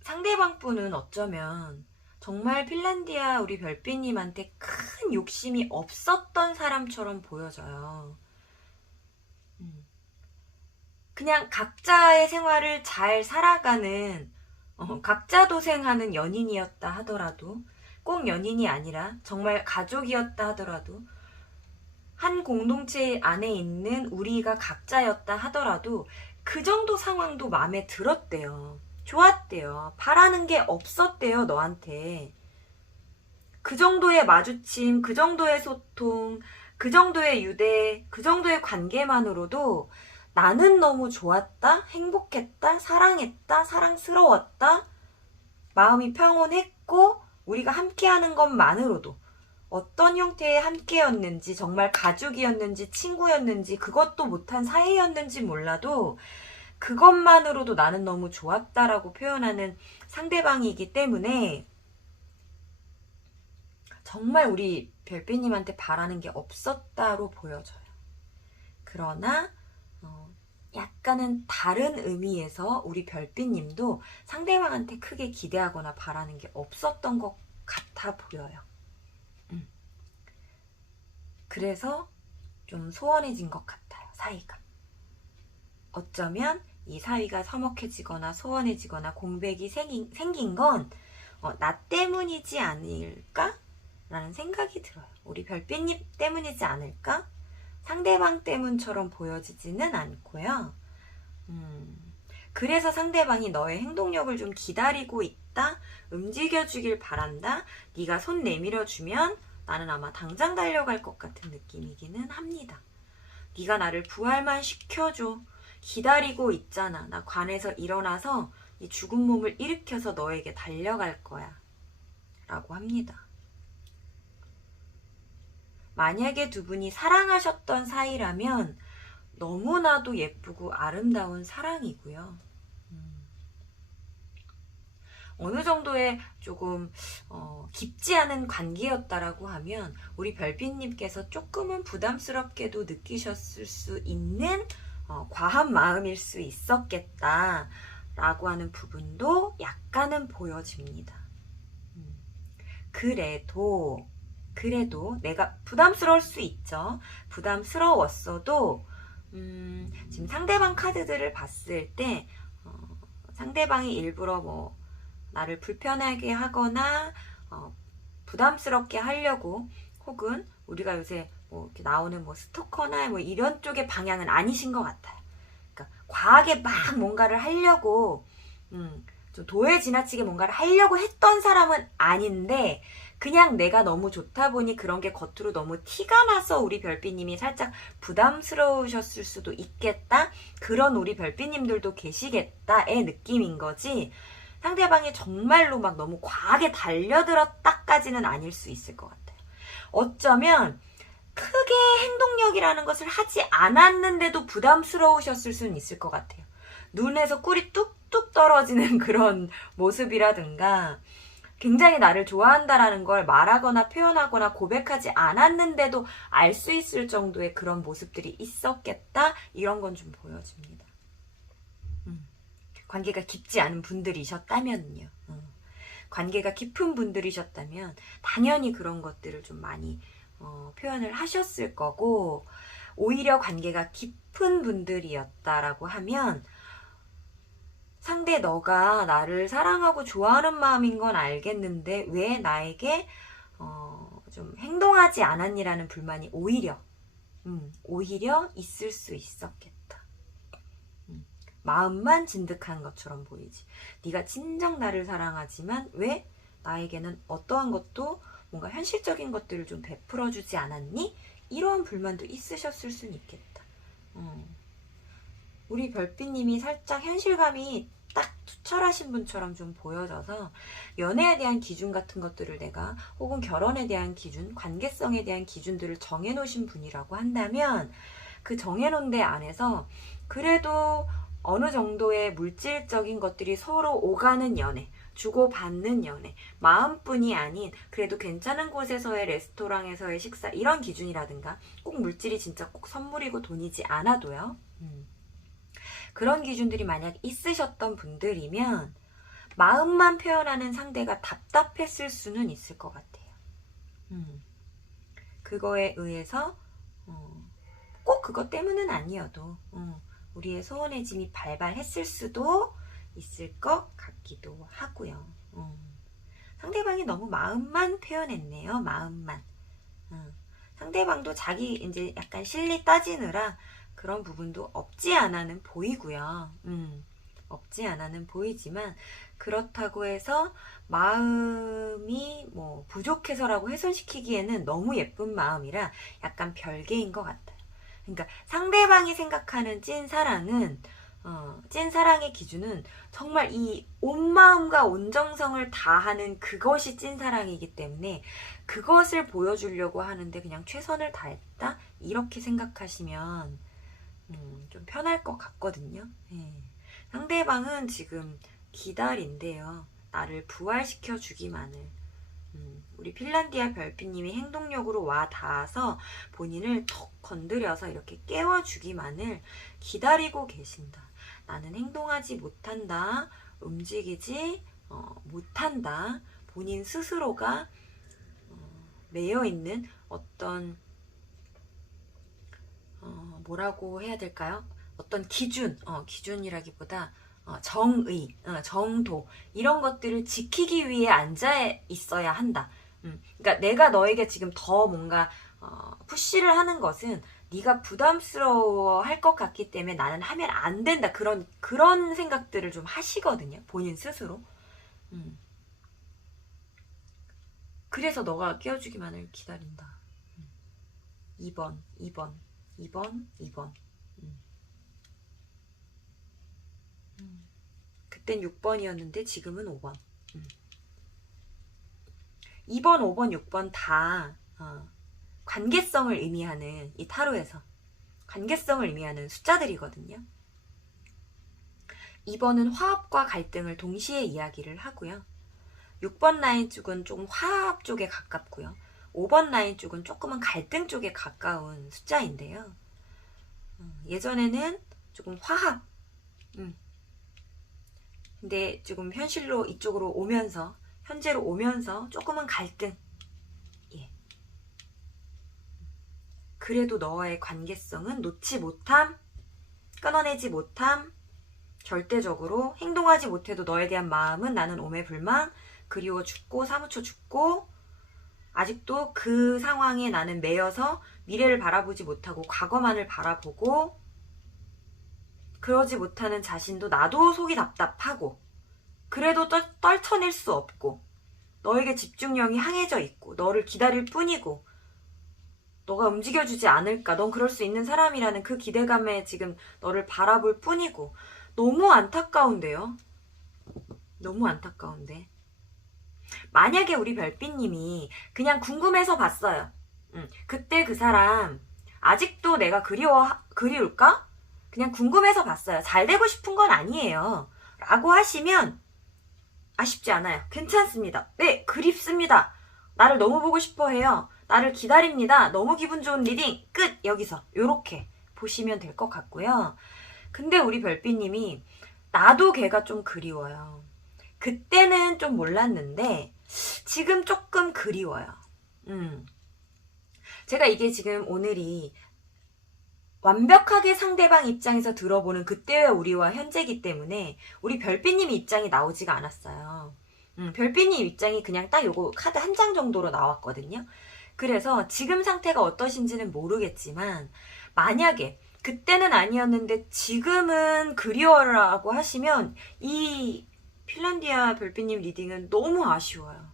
상대방 분은 어쩌면 정말 핀란디아 우리 별빛님한테 큰 욕심이 없었던 사람처럼 보여져요. 그냥 각자의 생활을 잘 살아가는 각자 도생하는 연인이었다 하더라도 꼭 연인이 아니라 정말 가족이었다 하더라도 한 공동체 안에 있는 우리가 각자였다 하더라도 그 정도 상황도 마음에 들었대요. 좋았대요. 바라는 게 없었대요, 너한테. 그 정도의 마주침, 그 정도의 소통, 그 정도의 유대, 그 정도의 관계만으로도 나는 너무 좋았다, 행복했다, 사랑했다, 사랑스러웠다, 마음이 평온했고, 우리가 함께하는 것만으로도 어떤 형태의 함께였는지, 정말 가족이었는지, 친구였는지, 그것도 못한 사이였는지 몰라도 그것만으로도 나는 너무 좋았다라고 표현하는 상대방이기 때문에 정말 우리 별빛님한테 바라는 게 없었다로 보여져요. 그러나 약간은 다른 의미에서 우리 별빛님도 상대방한테 크게 기대하거나 바라는 게 없었던 것 같아 보여요. 그래서 좀 소원해진 것 같아요, 사이가. 어쩌면 이 사이가 서먹해지거나 소원해지거나 공백이 생긴 건 나 때문이지 않을까? 라는 생각이 들어요. 우리 별빛님 때문이지 않을까? 상대방 때문처럼 보여지지는 않고요. 그래서 상대방이 너의 행동력을 좀 기다리고 있다? 움직여주길 바란다? 네가 손 내밀어주면 나는 아마 당장 달려갈 것 같은 느낌이기는 합니다. 네가 나를 부활만 시켜줘. 기다리고 있잖아. 나 관에서 일어나서 이 죽은 몸을 일으켜서 너에게 달려갈 거야. 라고 합니다. 만약에 두 분이 사랑하셨던 사이라면 너무나도 예쁘고 아름다운 사랑이고요. 어느 정도의 조금 깊지 않은 관계였다라고 하면 우리 별빛님께서 조금은 부담스럽게도 느끼셨을 수 있는 과한 마음일 수 있었겠다 라고 하는 부분도 약간은 보여집니다. 그래도 그래도 내가 부담스러울 수 있죠. 부담스러웠어도 지금 상대방 카드들을 봤을 때 상대방이 일부러 뭐 나를 불편하게 하거나 부담스럽게 하려고, 혹은 우리가 요새 뭐 이렇게 나오는 뭐 스토커나 뭐 이런 쪽의 방향은 아니신 것 같아요. 그러니까 과하게 막 뭔가를 하려고 좀 도에 지나치게 뭔가를 하려고 했던 사람은 아닌데, 그냥 내가 너무 좋다 보니 그런 게 겉으로 너무 티가 나서 우리 별빛님이 살짝 부담스러우셨을 수도 있겠다. 그런 우리 별빛님들도 계시겠다의 느낌인 거지. 상대방이 정말로 막 너무 과하게 달려들었다까지는 아닐 수 있을 것 같아요. 어쩌면 크게 행동력이라는 것을 하지 않았는데도 부담스러우셨을 수는 있을 것 같아요. 눈에서 꿀이 뚝뚝 떨어지는 그런 모습이라든가, 굉장히 나를 좋아한다라는 걸 말하거나 표현하거나 고백하지 않았는데도 알 수 있을 정도의 그런 모습들이 있었겠다. 이런 건 좀 보여집니다. 관계가 깊지 않은 분들이셨다면요. 관계가 깊은 분들이셨다면 당연히 그런 것들을 좀 많이 표현을 하셨을 거고, 오히려 관계가 깊은 분들이었다라고 하면 상대 너가 나를 사랑하고 좋아하는 마음인 건 알겠는데 왜 나에게 좀 행동하지 않았니라는 불만이 오히려 있을 수 있었겠다. 마음만 진득한 것처럼 보이지. 네가 진정 나를 사랑하지만 왜 나에게는 어떠한 것도 뭔가 현실적인 것들을 좀 베풀어주지 않았니? 이러한 불만도 있으셨을 수는 있겠다. 우리 별빛님이 살짝 현실감이 딱 투철하신 분처럼 좀 보여져서 연애에 대한 기준 같은 것들을 내가, 혹은 결혼에 대한 기준, 관계성에 대한 기준들을 정해놓으신 분이라고 한다면 그 정해놓은 데 안에서 그래도 어느 정도의 물질적인 것들이 서로 오가는 연애, 주고받는 연애, 마음뿐이 아닌 그래도 괜찮은 곳에서의 레스토랑에서의 식사, 이런 기준이라든가, 꼭 물질이 진짜 꼭 선물이고 돈이지 않아도요. 그런 기준들이 만약 있으셨던 분들이면 마음만 표현하는 상대가 답답했을 수는 있을 것 같아요. 그거에 의해서 꼭 그것 때문은 아니어도 우리의 소원의 짐이 발발했을 수도 있을 것 같기도 하고요. 상대방이 너무 마음만 표현했네요. 마음만. 상대방도 자기 이제 약간 실리 따지느라 그런 부분도 없지 않아는 보이고요. 없지 않아는 보이지만, 그렇다고 해서 마음이 뭐 부족해서라고 훼손시키기에는 너무 예쁜 마음이라 약간 별개인 것 같아요. 그러니까 상대방이 생각하는 찐사랑은 찐사랑의 기준은 정말 이 온 마음과 온 정성을 다하는 그것이 찐사랑이기 때문에, 그것을 보여주려고 하는데 그냥 최선을 다했다? 이렇게 생각하시면 좀 편할 것 같거든요. 예. 상대방은 지금 기다린대요. 나를 부활시켜 주기만을. 우리 핀란디아 별빛님이 행동력으로 와 닿아서 본인을 턱 건드려서 이렇게 깨워주기만을 기다리고 계신다. 나는 행동하지 못한다. 움직이지 못한다. 본인 스스로가 매여있는 어떤 뭐라고 해야 될까요? 어떤 기준이라기보다 정의, 정도, 이런 것들을 지키기 위해 앉아 있어야 한다. 그러니까 내가 너에게 지금 더 뭔가 푸시를 하는 것은 네가 부담스러워 할 것 같기 때문에 나는 하면 안 된다. 그런 생각들을 좀 하시거든요. 본인 스스로. 그래서 너가 깨워주기만을 기다린다. 2번. 그땐 6번이었는데 지금은 5번. 2번, 5번, 6번 다 관계성을 의미하는, 이 타로에서 관계성을 의미하는 숫자들이거든요. 2번은 화합과 갈등을 동시에 이야기를 하고요. 6번 라인 쪽은 조금 화합 쪽에 가깝고요. 5번 라인 쪽은 조금은 갈등 쪽에 가까운 숫자인데요. 예전에는 조금 화합, 근데 지금 현실로 이쪽으로 오면서, 현재로 오면서 조금은 갈등. 예. 그래도 너와의 관계성은 놓지 못함, 끊어내지 못함, 절대적으로 행동하지 못해도 너에 대한 마음은 나는 오매불망, 그리워 죽고 사무쳐 죽고, 아직도 그 상황에 나는 매여서 미래를 바라보지 못하고 과거만을 바라보고, 그러지 못하는 자신도 나도 속이 답답하고, 그래도 떨쳐낼 수 없고, 너에게 집중력이 항해져 있고, 너를 기다릴 뿐이고, 너가 움직여주지 않을까, 넌 그럴 수 있는 사람이라는 그 기대감에 지금 너를 바라볼 뿐이고, 너무 안타까운데요? 너무 안타까운데. 만약에 우리 별빛님이 그냥 궁금해서 봤어요. 그때 그 사람 아직도 내가 그리울까? 그냥 궁금해서 봤어요. 잘 되고 싶은 건 아니에요. 라고 하시면 아쉽지 않아요. 괜찮습니다. 네, 그립습니다. 나를 너무 보고 싶어 해요. 나를 기다립니다. 너무 기분 좋은 리딩. 끝! 여기서 요렇게 보시면 될 것 같고요. 근데 우리 별빛님이 나도 걔가 좀 그리워요. 그때는 좀 몰랐는데 지금 조금 그리워요. 제가 이게 지금 오늘이 완벽하게 상대방 입장에서 들어보는 그때의 우리와 현재이기 때문에 우리 별빛님 입장이 나오지가 않았어요. 별빛님 입장이 그냥 딱 요거 카드 한 장 정도로 나왔거든요. 그래서 지금 상태가 어떠신지는 모르겠지만 만약에 그때는 아니었는데 지금은 그리워라고 하시면 이 핀란디아 별빛님 리딩은 너무 아쉬워요.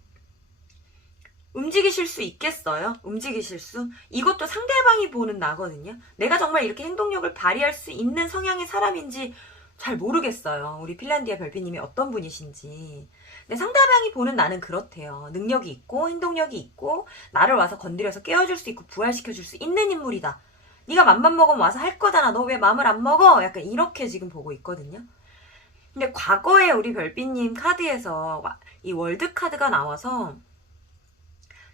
움직이실 수 있겠어요? 움직이실 수? 이것도 상대방이 보는 나거든요. 내가 정말 이렇게 행동력을 발휘할 수 있는 성향의 사람인지 잘 모르겠어요. 우리 핀란디아 별빛님이 어떤 분이신지. 근데 상대방이 보는 나는 그렇대요. 능력이 있고 행동력이 있고 나를 와서 건드려서 깨워줄 수 있고 부활시켜줄 수 있는 인물이다. 네가 맘만 먹으면 와서 할 거잖아. 너 왜 맘을 안 먹어? 약간 이렇게 지금 보고 있거든요. 근데 과거에 우리 별빛님 카드에서 이 월드 카드가 나와서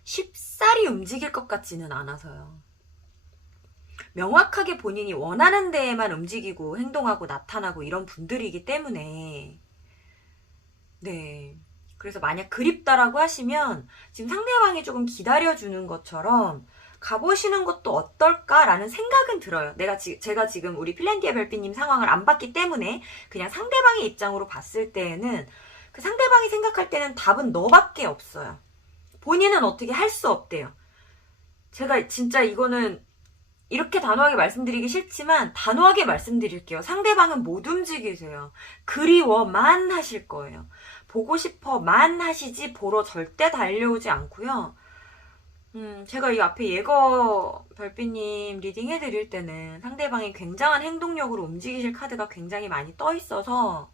쉽사리 움직일 것 같지는 않아서요. 명확하게 본인이 원하는 데에만 움직이고 행동하고 나타나고 이런 분들이기 때문에 네. 그래서 만약 그립다라고 하시면 지금 상대방이 조금 기다려주는 것처럼 가보시는 것도 어떨까라는 생각은 들어요. 제가 지금 우리 핀란디아 별빛님 상황을 안 봤기 때문에 그냥 상대방의 입장으로 봤을 때에는 그 상대방이 생각할 때는 답은 너밖에 없어요. 본인은 어떻게 할 수 없대요. 제가 진짜 이거는 이렇게 단호하게 말씀드리기 싫지만 단호하게 말씀드릴게요. 상대방은 못 움직이세요. 그리워만 하실 거예요. 보고 싶어만 하시지 보러 절대 달려오지 않고요. 제가 이 앞에 예거 별빛님 리딩 해드릴 때는 상대방이 굉장한 행동력으로 움직이실 카드가 굉장히 많이 떠 있어서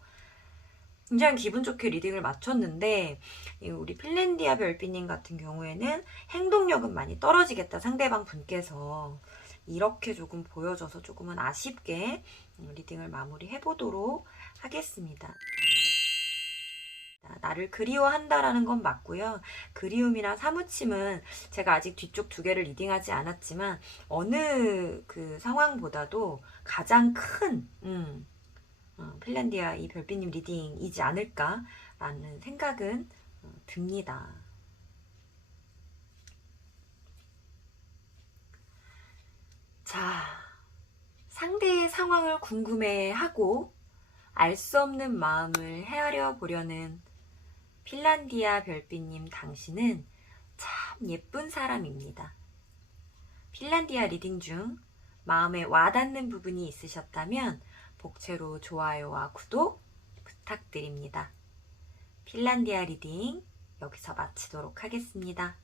굉장히 기분 좋게 리딩을 마쳤는데 우리 핀란디아 별빛님 같은 경우에는 행동력은 많이 떨어지겠다. 상대방 분께서 이렇게 조금 보여줘서 조금은 아쉽게 리딩을 마무리해보도록 하겠습니다. 나를 그리워한다라는 건 맞고요. 그리움이나 사무침은 제가 아직 뒤쪽 두 개를 리딩하지 않았지만 어느 그 상황보다도 가장 큰 핀란디아 이 별빛님 리딩이지 않을까라는 생각은 듭니다. 자, 상대의 상황을 궁금해하고 알 수 없는 마음을 헤아려 보려는 핀란디아 별빛님 당신은 참 예쁜 사람입니다. 핀란디아 리딩 중 마음에 와닿는 부분이 있으셨다면 복채로 좋아요와 구독 부탁드립니다. 핀란디아 리딩 여기서 마치도록 하겠습니다.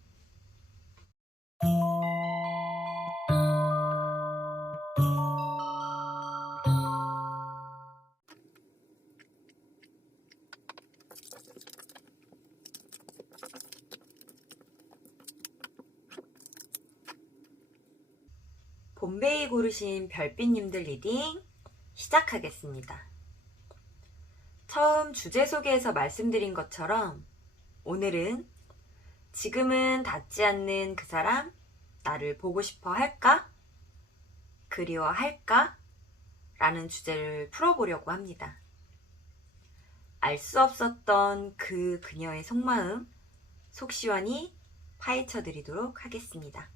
봄베이 고르신 별빛님들 리딩 시작하겠습니다. 처음 주제 소개에서 말씀드린 것처럼 오늘은 지금은 닿지 않는 그 사람 나를 보고 싶어 할까? 그리워할까? 라는 주제를 풀어보려고 합니다. 알 수 없었던 그 그녀의 속마음 속 시원히 파헤쳐 드리도록 하겠습니다.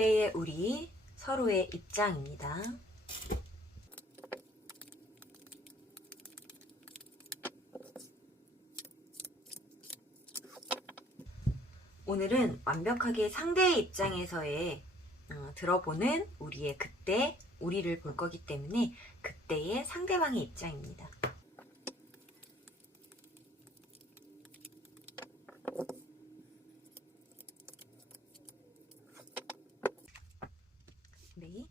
그때의 우리 서로의 입장입니다. 오늘은 완벽하게 상대의 입장에서의 들어보는 우리의 그때, 우리를 볼 거기 때문에 그때의 상대방의 입장입니다. 네.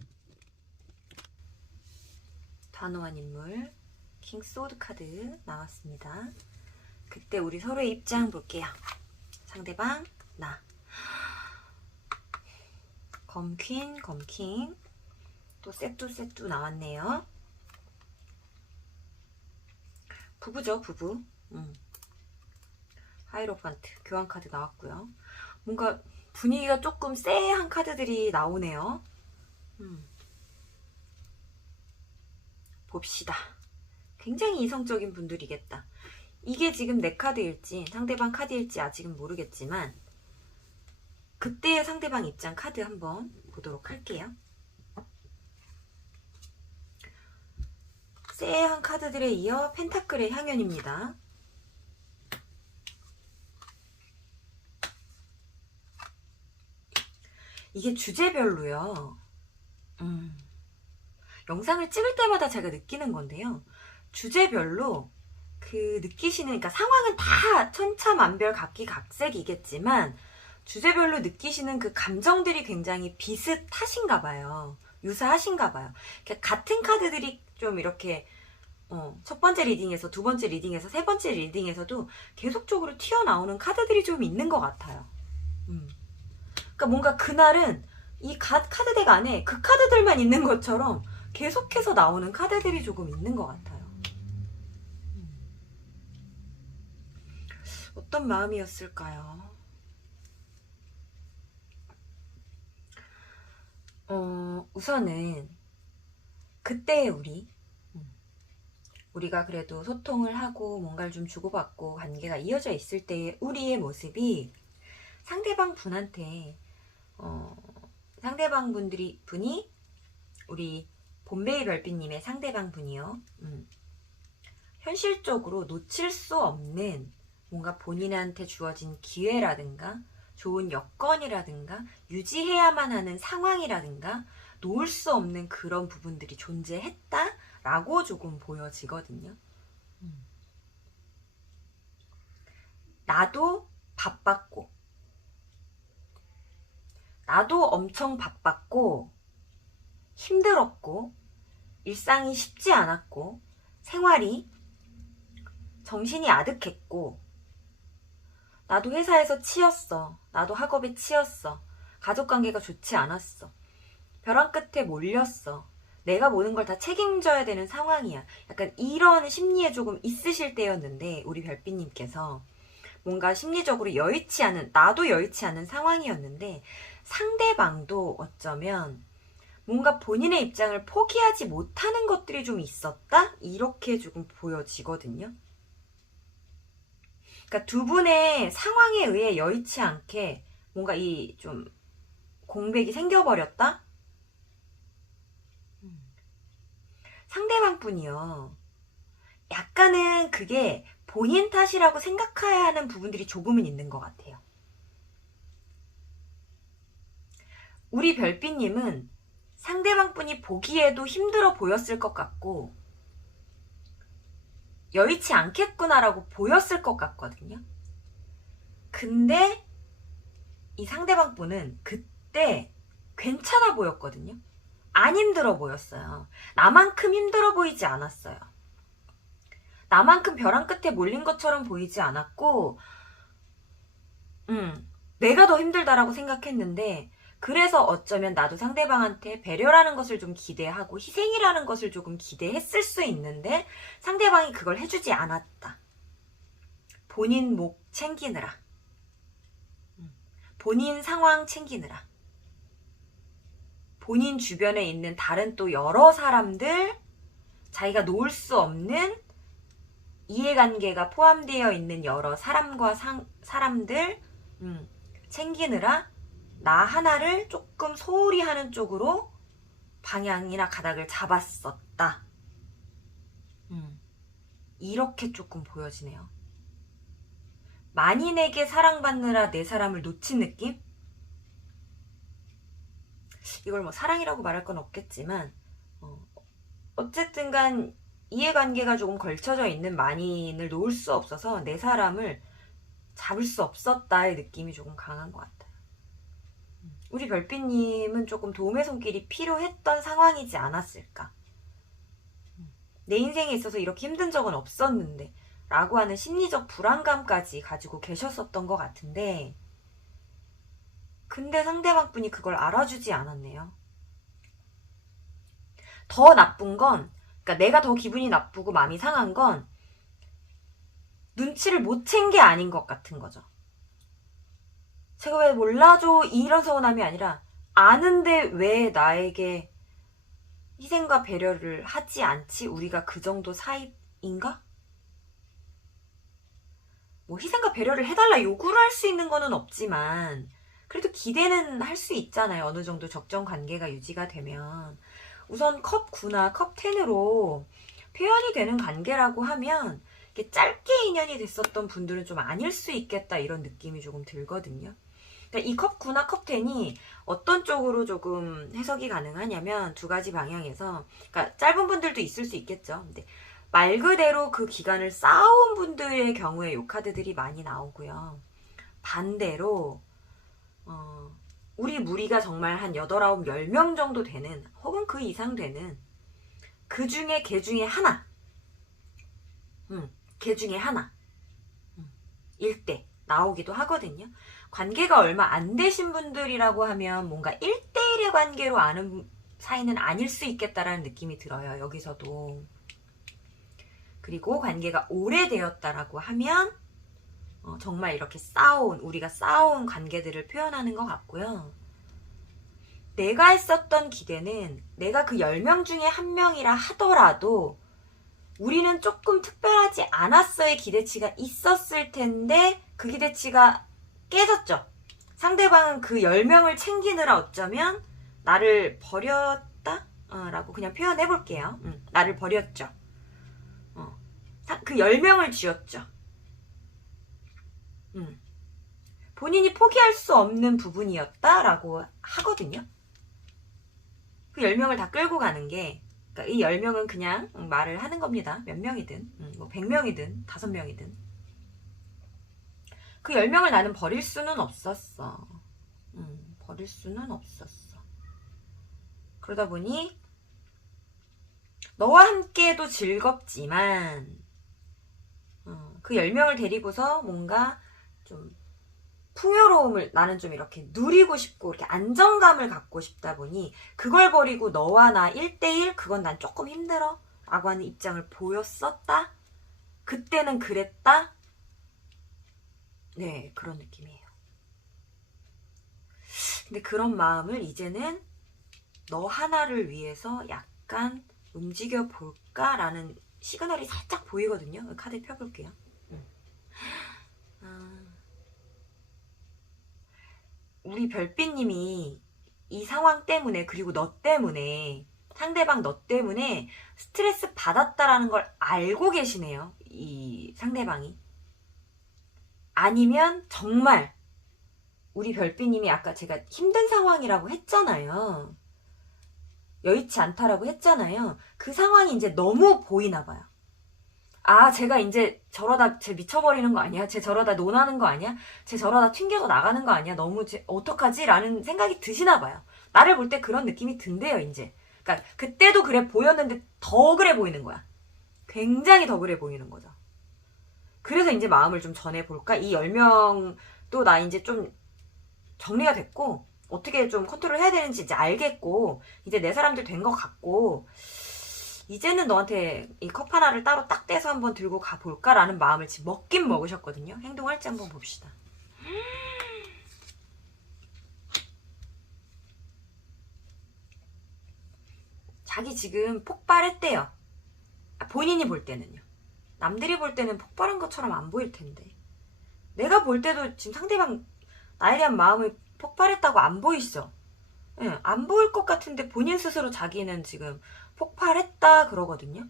단호한 인물, 킹 소드 카드 나왔습니다. 그때 우리 서로의 입장 볼게요. 상대방, 나. 검퀸, 검킹. 또 세뚜 나왔네요. 부부죠, 부부. 하이로판트, 교환 카드 나왔고요. 뭔가 분위기가 조금 쎄한 카드들이 나오네요. 봅시다. 굉장히 이성적인 분들이겠다. 이게 지금 내 카드일지 상대방 카드일지 아직은 모르겠지만 그때의 상대방 입장 카드 한번 보도록 할게요. 쎄한 카드들에 이어 펜타클의 향연입니다. 이게 주제별로요. 영상을 찍을 때마다 제가 느끼는 건데요. 주제별로 그 느끼시는, 그러니까 상황은 다 천차만별 각기각색이겠지만 주제별로 느끼시는 그 감정들이 굉장히 비슷하신가 봐요. 유사하신가 봐요. 같은 카드들이 좀 이렇게 첫 번째 리딩에서 두 번째 리딩에서 세 번째 리딩에서도 계속적으로 튀어나오는 카드들이 좀 있는 것 같아요. 그러니까 뭔가 그날은 이 카드덱 안에 그 카드들만 있는 것처럼 계속해서 나오는 카드들이 조금 있는 것 같아요. 어떤 마음이었을까요? 우선은 그때의 우리가 그래도 소통을 하고 뭔가를 좀 주고받고 관계가 이어져 있을 때의 우리의 모습이 상대방 분한테 상대방 분이 우리 봄베이 별빛님의 상대방 분이요. 현실적으로 놓칠 수 없는 뭔가 본인한테 주어진 기회라든가 좋은 여건이라든가 유지해야만 하는 상황이라든가 놓을 수 없는 그런 부분들이 존재했다라고 조금 보여지거든요. 나도 바빴고 나도 엄청 바빴고 힘들었고 일상이 쉽지 않았고 생활이 정신이 아득했고 나도 회사에서 치였어. 나도 학업에 치였어. 가족관계가 좋지 않았어. 벼랑 끝에 몰렸어. 내가 모든 걸 다 책임져야 되는 상황이야. 약간 이런 심리에 조금 있으실 때였는데 우리 별빛님께서 뭔가 심리적으로 여의치 않은, 나도 여의치 않은 상황이었는데 상대방도 어쩌면 뭔가 본인의 입장을 포기하지 못하는 것들이 좀 있었다? 이렇게 조금 보여지거든요. 그러니까 두 분의 상황에 의해 여의치 않게 뭔가 이 좀 공백이 생겨버렸다? 상대방 분이요. 약간은 그게 본인 탓이라고 생각해야 하는 부분들이 조금은 있는 것 같아요. 우리 별빛님은 상대방 분이 보기에도 힘들어 보였을 것 같고 여의치 않겠구나라고 보였을 것 같거든요. 근데 이 상대방 분은 그때 괜찮아 보였거든요. 안 힘들어 보였어요. 나만큼 힘들어 보이지 않았어요. 나만큼 벼랑 끝에 몰린 것처럼 보이지 않았고 내가 더 힘들다라고 생각했는데 그래서 어쩌면 나도 상대방한테 배려라는 것을 좀 기대하고 희생이라는 것을 조금 기대했을 수 있는데 상대방이 그걸 해주지 않았다. 본인 목 챙기느라. 본인 상황 챙기느라. 본인 주변에 있는 다른 또 여러 사람들, 자기가 놓을 수 없는 이해관계가 포함되어 있는 여러 사람과 사람들 챙기느라 나 하나를 조금 소홀히 하는 쪽으로 방향이나 가닥을 잡았었다. 이렇게 조금 보여지네요. 만인에게 사랑받느라 내 사람을 놓친 느낌? 이걸 뭐 사랑이라고 말할 건 없겠지만 어쨌든 간 이해관계가 조금 걸쳐져 있는 만인을 놓을 수 없어서 내 사람을 잡을 수 없었다의 느낌이 조금 강한 것 같아요. 우리 별빛님은 조금 도움의 손길이 필요했던 상황이지 않았을까. 내 인생에 있어서 이렇게 힘든 적은 없었는데 라고 하는 심리적 불안감까지 가지고 계셨었던 것 같은데, 근데 상대방 분이 그걸 알아주지 않았네요. 더 나쁜 건, 그러니까 내가 더 기분이 나쁘고 마음이 상한 건 눈치를 못 챈 게 아닌 것 같은 거죠. 제가 왜 몰라줘 이런 서운함이 아니라 아는데 왜 나에게 희생과 배려를 하지 않지? 우리가 그 정도 사이인가? 뭐 희생과 배려를 해달라 요구를 할 수 있는 거는 없지만 그래도 기대는 할 수 있잖아요. 어느 정도 적정 관계가 유지가 되면. 우선 컵 9나 컵 10으로 표현이 되는 관계라고 하면 이렇게 짧게 인연이 됐었던 분들은 좀 아닐 수 있겠다 이런 느낌이 조금 들거든요. 그러니까 이 컵 9나 컵 10이 어떤 쪽으로 조금 해석이 가능하냐면 두 가지 방향에서, 그러니까 짧은 분들도 있을 수 있겠죠. 근데 말 그대로 그 기간을 쌓아온 분들의 경우에 요 카드들이 많이 나오고요. 반대로 우리 무리가 정말 한 8, 9, 10명 정도 되는 혹은 그 이상 되는 그 중에 개 중에 하나 개 중에 하나 일대 나오기도 하거든요. 관계가 얼마 안 되신 분들이라고 하면 뭔가 1대1의 관계로 아는 사이는 아닐 수 있겠다라는 느낌이 들어요. 여기서도. 그리고 관계가 오래되었다라고 하면 정말 이렇게 우리가 쌓아온 관계들을 표현하는 것 같고요. 내가 했었던 기대는 내가 그 10명 중에 한 명이라 하더라도 우리는 조금 특별하지 않았어의 기대치가 있었을 텐데 그 기대치가 깨졌죠. 상대방은 그 10명을 챙기느라 어쩌면 나를 버렸다? 라고 그냥 표현해볼게요. 나를 버렸죠. 그 10명을 쥐었죠. 본인이 포기할 수 없는 부분이었다라고 하거든요. 그 10명을 다 끌고 가는 게, 그러니까 이 10명은 그냥 말을 하는 겁니다. 몇 명이든, 뭐 100명이든 5명이든. 그 10명을 나는 버릴 수는 없었어. 버릴 수는 없었어. 그러다 보니 너와 함께도 즐겁지만 그 10명을 데리고서 뭔가 좀 풍요로움을 나는 좀 이렇게 누리고 싶고 이렇게 안정감을 갖고 싶다 보니 그걸 버리고 너와 나 1대1 그건 난 조금 힘들어 라고 하는 입장을 보였었다. 그때는 그랬다. 네, 그런 느낌이에요. 근데 그런 마음을 이제는 너 하나를 위해서 약간 움직여 볼까라는 시그널이 살짝 보이거든요. 카드 펴볼게요. 우리 별빛님이 이 상황 때문에, 그리고 너 때문에, 상대방 너 때문에 스트레스 받았다라는 걸 알고 계시네요. 이 상대방이. 아니면 정말 우리 별빛님이 아까 제가 힘든 상황이라고 했잖아요. 여의치 않다라고 했잖아요. 그 상황이 이제 너무 보이나 봐요. 아, 제가 이제 저러다 쟤 미쳐버리는 거 아니야? 쟤 저러다 논하는 거 아니야? 쟤 저러다 튕겨서 나가는 거 아니야? 너무 어떡하지? 라는 생각이 드시나 봐요. 나를 볼 때 그런 느낌이 든대요, 이제. 그러니까 그때도 그래 보였는데 더 그래 보이는 거야. 굉장히 더 그래 보이는 거죠. 그래서 이제 마음을 좀 전해볼까? 이 10명도 나 이제 좀 정리가 됐고 어떻게 좀 컨트롤 해야 되는지 이제 알겠고 이제 내 사람들 된 것 같고 이제는 너한테 이 컵 하나를 따로 딱 떼서 한번 들고 가볼까라는 마음을 지금 먹긴 먹으셨거든요. 행동할지 한번 봅시다. 자기 지금 폭발했대요. 본인이 볼 때는요. 남들이 볼 때는 폭발한 것처럼 안 보일 텐데 내가 볼 때도 지금 상대방 나에 대한 마음을 폭발했다고 안 보이시죠? 예, 안 보일 것 같은데 본인 스스로 자기는 지금 폭발했다 그러거든요.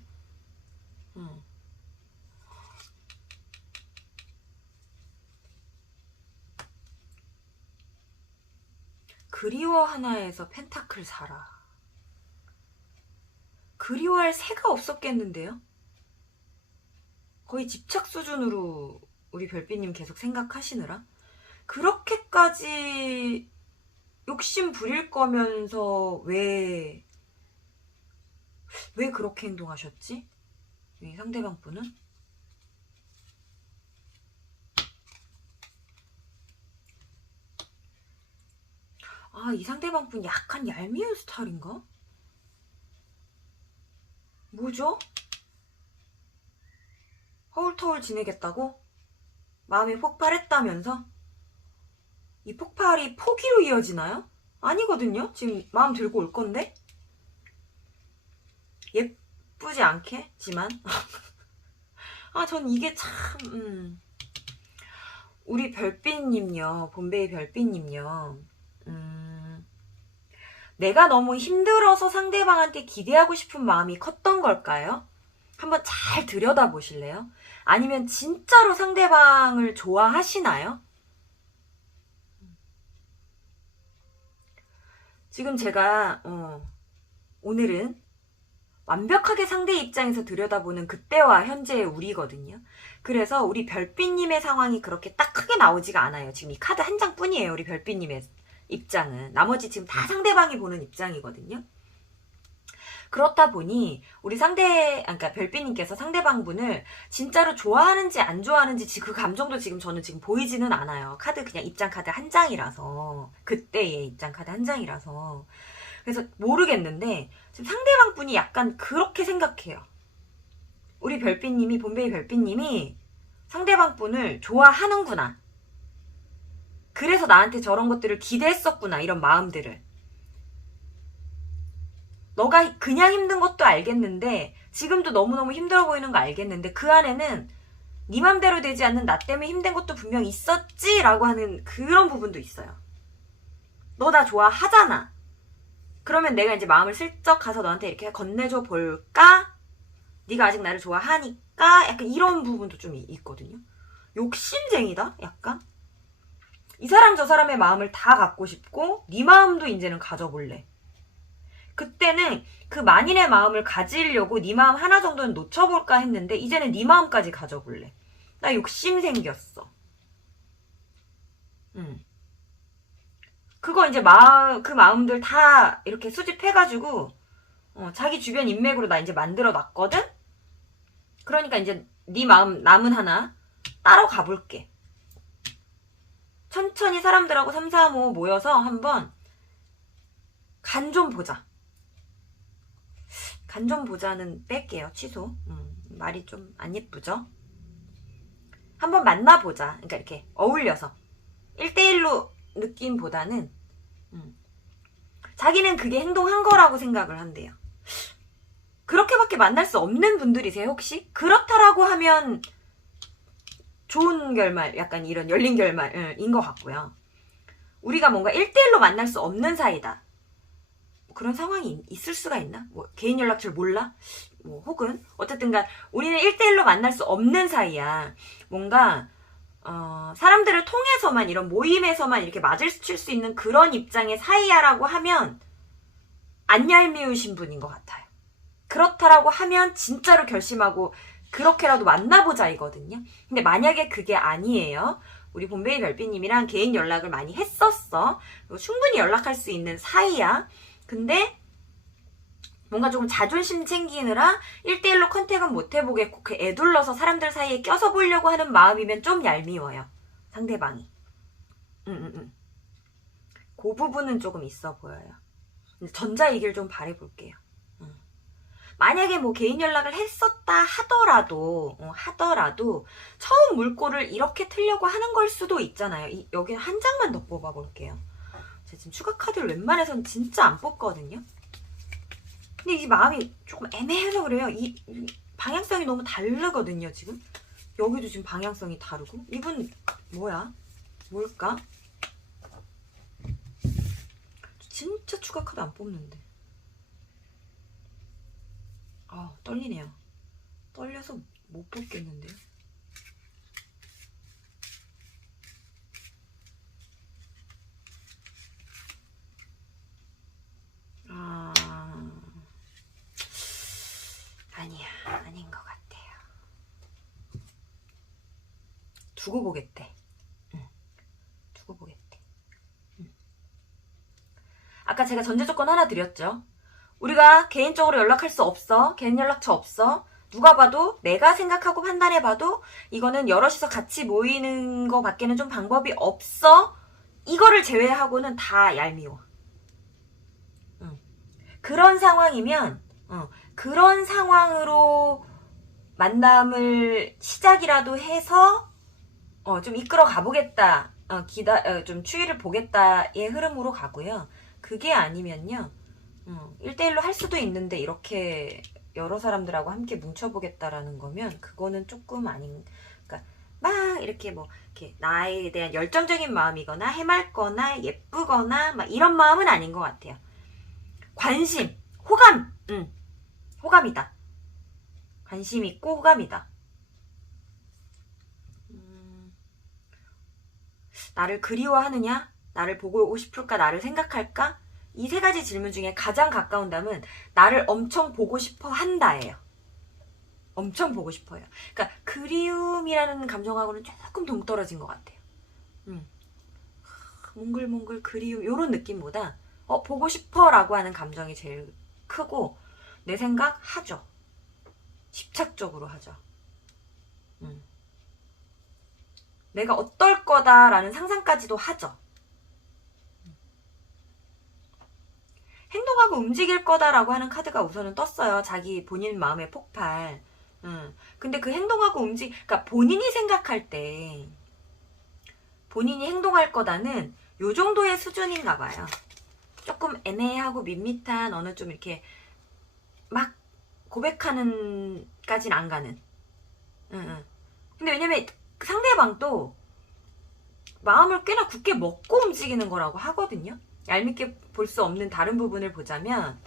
그리워 하나에서 펜타클 사라. 그리워할 새가 없었겠는데요? 거의 집착 수준으로 우리 별빛님 계속 생각하시느라 그렇게까지 욕심 부릴 거면서 왜 그렇게 행동하셨지? 이 상대방 분은? 아, 이 상대방 분 약간 얄미운 스타일인가? 뭐죠? 허울터울 지내겠다고? 마음이 폭발했다면서? 이 폭발이 포기로 이어지나요? 아니거든요? 지금 마음 들고 올 건데? 예쁘지 않겠지만 아, 전 이게 참 우리 별빛님요, 본배의 별빛님요, 내가 너무 힘들어서 상대방한테 기대하고 싶은 마음이 컸던 걸까요? 한번 잘 들여다보실래요? 아니면 진짜로 상대방을 좋아하시나요? 지금 제가 오늘은 완벽하게 상대의 입장에서 들여다보는 그때와 현재의 우리거든요. 그래서 우리 별빛님의 상황이 그렇게 딱 크게 나오지가 않아요. 지금 이 카드 한 장뿐이에요. 우리 별빛님의 입장은. 나머지 지금 다 상대방이 보는 입장이거든요. 그렇다 보니 우리 그러니까 별빛님께서 상대방분을 진짜로 좋아하는지 안 좋아하는지 그 감정도 저는 지금 보이지는 않아요. 카드 그냥 입장 카드 한 장이라서, 그때의 입장 카드 한 장이라서 그래서 모르겠는데 지금 상대방 분이 약간 그렇게 생각해요. 우리 별빛님이, 본배의 별빛님이 상대방 분을 좋아하는구나. 그래서 나한테 저런 것들을 기대했었구나. 이런 마음들을. 너가 그냥 힘든 것도 알겠는데, 지금도 너무너무 힘들어 보이는 거 알겠는데, 그 안에는 네 맘대로 되지 않는 나 때문에 힘든 것도 분명 있었지? 라고 하는 그런 부분도 있어요. 너 나 좋아하잖아. 그러면 내가 이제 마음을 슬쩍 가서 너한테 이렇게 건네줘 볼까? 네가 아직 나를 좋아하니까? 약간 이런 부분도 좀 있거든요. 욕심쟁이다? 약간? 이 사람 저 사람의 마음을 다 갖고 싶고 네 마음도 이제는 가져볼래. 그때는 그 만인의 마음을 가지려고 네 마음 하나 정도는 놓쳐볼까 했는데 이제는 네 마음까지 가져볼래. 나 욕심 생겼어. 그거 이제 그 마음들 다 이렇게 수집해가지고 자기 주변 인맥으로 나 이제 만들어 놨거든? 그러니까 이제 네 마음 남은 하나 따러 가볼게. 천천히 사람들하고 3, 4, 5 모여서 한번 간 좀 보자. 간 좀 보자는 뺄게요. 취소. 말이 좀 안 예쁘죠? 한번 만나보자. 그러니까 이렇게 어울려서 1대1로 느낌보다는 자기는 그게 행동한 거라고 생각을 한대요. 그렇게밖에 만날 수 없는 분들이세요, 혹시? 그렇다라고 하면 좋은 결말, 약간 이런 열린 결말인 것 같고요. 우리가 뭔가 1대1로 만날 수 없는 사이다. 그런 상황이 있을 수가 있나? 뭐 개인 연락처를 몰라? 뭐 혹은 어쨌든 간 우리는 1대1로 만날 수 없는 사이야. 뭔가 사람들을 통해서만, 이런 모임에서만 이렇게 마주칠 수 있는 그런 입장의 사이야라고 하면 안 얄미우신 분인 것 같아요. 그렇다라고 하면 진짜로 결심하고 그렇게라도 만나보자 이거든요. 근데 만약에 그게 아니에요. 우리 본배의 별빛님이랑 개인 연락을 많이 했었어. 충분히 연락할 수 있는 사이야. 근데 뭔가 조금 자존심 챙기느라 1대1로 컨택은 못 해보겠고 그 애둘러서 사람들 사이에 껴서 보려고 하는 마음이면 좀 얄미워요. 상대방이. 그 부분은 조금 있어 보여요. 전자이길 좀 바라볼게요. 만약에 뭐 개인 연락을 했었다 하더라도 처음 물꼬를 이렇게 틀려고 하는 걸 수도 있잖아요. 여기는 한 장만 더 뽑아볼게요. 제가 지금 추가 카드를 웬만해서는 진짜 안 뽑거든요. 근데 이 마음이 조금 애매해서 그래요. 이 방향성이 너무 다르거든요, 지금. 여기도 지금 방향성이 다르고. 이분 뭐야? 뭘까? 진짜 추가 카드 안 뽑는데. 떨리네요. 떨려서 못 뽑겠는데요. 아니야, 아닌 것 같아요. 두고 보겠대. 두고 보겠대. 아까 제가 전제 조건 하나 드렸죠. 우리가 개인적으로 연락할 수 없어. 개인 연락처 없어. 누가 봐도, 내가 생각하고 판단해봐도 이거는 여럿이서 같이 모이는 거 밖에는 좀 방법이 없어. 이거를 제외하고는 다 얄미워. 그런 상황이면 그런 상황으로 만남을 시작이라도 해서 좀 이끌어 가보겠다. 좀 추이를 보겠다의 흐름으로 가고요. 그게 아니면요. 1대1로 할 수도 있는데 이렇게 여러 사람들하고 함께 뭉쳐보겠다라는 거면 그거는 조금 아닌, 그러니까 막 이렇게 뭐 이렇게 나에 대한 열정적인 마음이거나 해맑거나 예쁘거나 막 이런 마음은 아닌 것 같아요. 관심, 호감, 호감이다. 관심 있고 호감이다. 나를 그리워하느냐? 나를 보고 싶을까? 나를 생각할까? 이 세 가지 질문 중에 가장 가까운 답은 나를 엄청 보고 싶어 한다예요. 엄청 보고 싶어요. 그러니까 그리움이라는 감정하고는 조금 동떨어진 것 같아요. 몽글몽글 그리움 이런 느낌보다 보고 싶어라고 하는 감정이 제일 크고 내 생각 하죠. 집착적으로 하죠. 내가 어떨 거다라는 상상까지도 하죠. 행동하고 움직일 거다라고 하는 카드가 우선은 떴어요. 자기 본인 마음의 폭발. 근데 그 행동하고 그러니까 본인이 생각할 때 본인이 행동할 거다는 요 정도의 수준인가 봐요. 조금 애매하고 밋밋한 어느 좀 이렇게 막 고백하는 까진 안 가는. 근데 왜냐면 상대방도 마음을 꽤나 굳게 먹고 움직이는 거라고 하거든요. 얄밉게 볼 수 없는 다른 부분을 보자면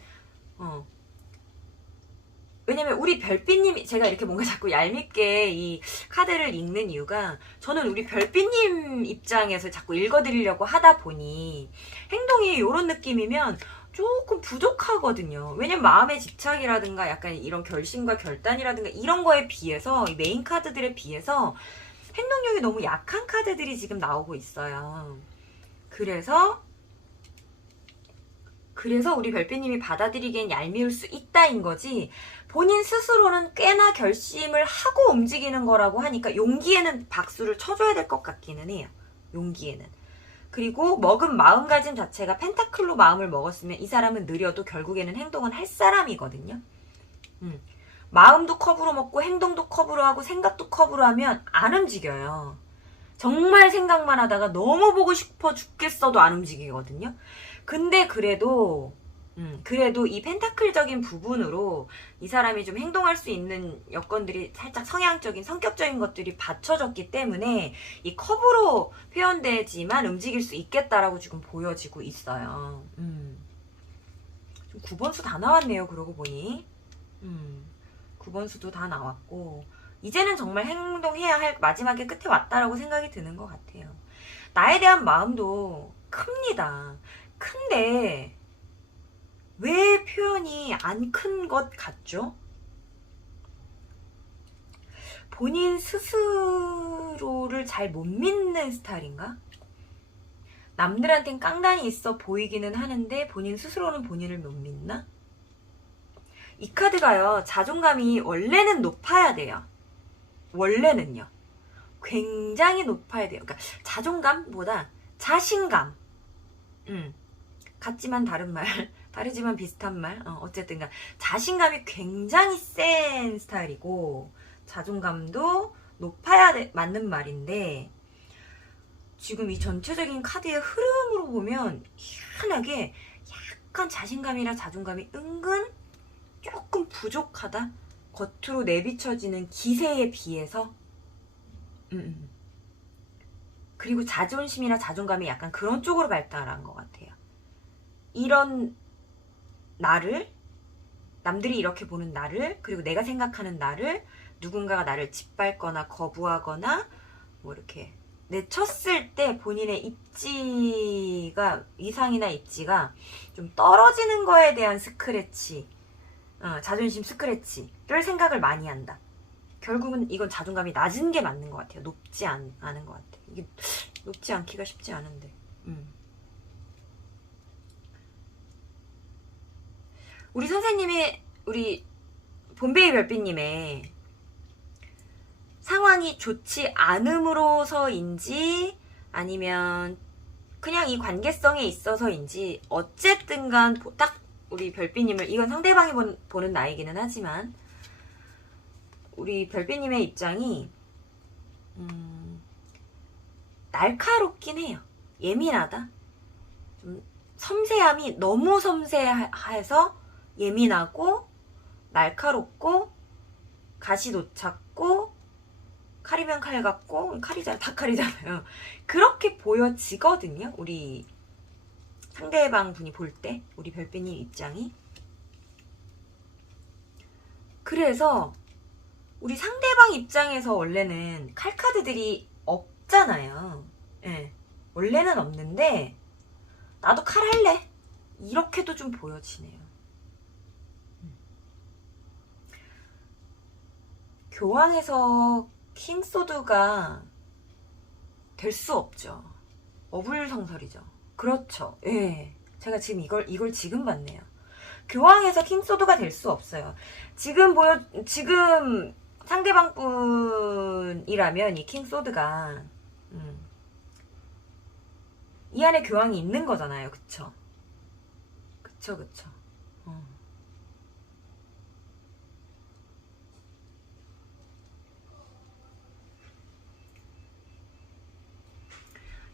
왜냐면 우리 별빛님이, 제가 이렇게 뭔가 자꾸 얄밉게 이 카드를 읽는 이유가 저는 우리 별빛님 입장에서 자꾸 읽어드리려고 하다 보니 행동이 이런 느낌이면 조금 부족하거든요. 왜냐면 마음의 집착이라든가 약간 이런 결심과 결단이라든가 이런 거에 비해서 이 메인 카드들에 비해서 행동력이 너무 약한 카드들이 지금 나오고 있어요. 그래서 우리 별빛님이 받아들이기엔 얄미울 수 있다인 거지, 본인 스스로는 꽤나 결심을 하고 움직이는 거라고 하니까 용기에는 박수를 쳐줘야 될 것 같기는 해요. 용기에는. 그리고 먹은 마음가짐 자체가 펜타클로 마음을 먹었으면 이 사람은 느려도 결국에는 행동은 할 사람이거든요. 마음도 컵으로 먹고 행동도 컵으로 하고 생각도 컵으로 하면 안 움직여요. 정말 생각만 하다가 너무 보고 싶어 죽겠어도 안 움직이거든요. 근데 그래도 이 펜타클적인 부분으로 이 사람이 좀 행동할 수 있는 여건들이 살짝 성향적인, 성격적인 것들이 받쳐졌기 때문에 이 컵으로 표현되지만 움직일 수 있겠다라고 지금 보여지고 있어요. 9번수 다 나왔네요. 그러고 보니 9번수도 다 나왔고 이제는 정말 행동해야 할 마지막에 끝에 왔다라고 생각이 드는 것 같아요. 나에 대한 마음도 큽니다. 큰데 왜 표현이 안 큰 것 같죠? 본인 스스로를 잘 못 믿는 스타일인가? 남들한텐 깡단이 있어 보이기는 하는데 본인 스스로는 본인을 못 믿나? 이 카드가요, 자존감이 원래는 높아야 돼요. 원래는요. 굉장히 높아야 돼요. 그러니까 자존감보다 자신감. 같지만 다른 말, 다르지만 비슷한 말. 어쨌든 자신감이 굉장히 센 스타일이고 자존감도 높아야 맞는 말인데 지금 이 전체적인 카드의 흐름으로 보면 희한하게 약간 자신감이나 자존감이 은근 조금 부족하다. 겉으로 내비쳐지는 기세에 비해서. 그리고 자존심이나 자존감이 약간 그런 쪽으로 발달한 것 같아요. 이런 나를, 남들이 이렇게 보는 나를, 그리고 내가 생각하는 나를 누군가가 나를 짓밟거나 거부하거나 뭐 이렇게 내쳤을 때 본인의 입지가, 위상이나 입지가 좀 떨어지는 거에 대한 스크래치, 자존심 스크래치를 생각을 많이 한다. 결국은 이건 자존감이 낮은 게 맞는 것 같아요. 높지 않은 것 같아요. 이게 높지 않기가 쉽지 않은데. 우리 선생님의, 우리 본베이 별빛님의 상황이 좋지 않음으로서인지 아니면 그냥 이 관계성에 있어서인지 어쨌든 간 딱 우리 별빛님을, 이건 상대방이 보는 나이기는 하지만 우리 별빛님의 입장이 날카롭긴 해요. 예민하다. 좀 섬세함이 너무 섬세해서 예민하고 날카롭고 가시노찼고 칼이면 칼 같고, 칼이잖아, 다 칼이잖아요. 그렇게 보여지거든요. 우리 상대방 분이 볼 때, 우리 별빛님 입장이. 그래서 우리 상대방 입장에서 원래는 칼카드들이 없잖아요. 예, 원래는 없는데 나도 칼 할래, 이렇게도 좀 보여지네요. 교황에서 킹소드가 될 수 없죠. 어불성설이죠. 그렇죠. 예. 제가 지금 이걸 지금 봤네요. 교황에서 킹소드가 될 수 없어요. 지금 상대방 분이라면 이 킹소드가 이 안에 교황이 있는 거잖아요. 그쵸? 그쵸.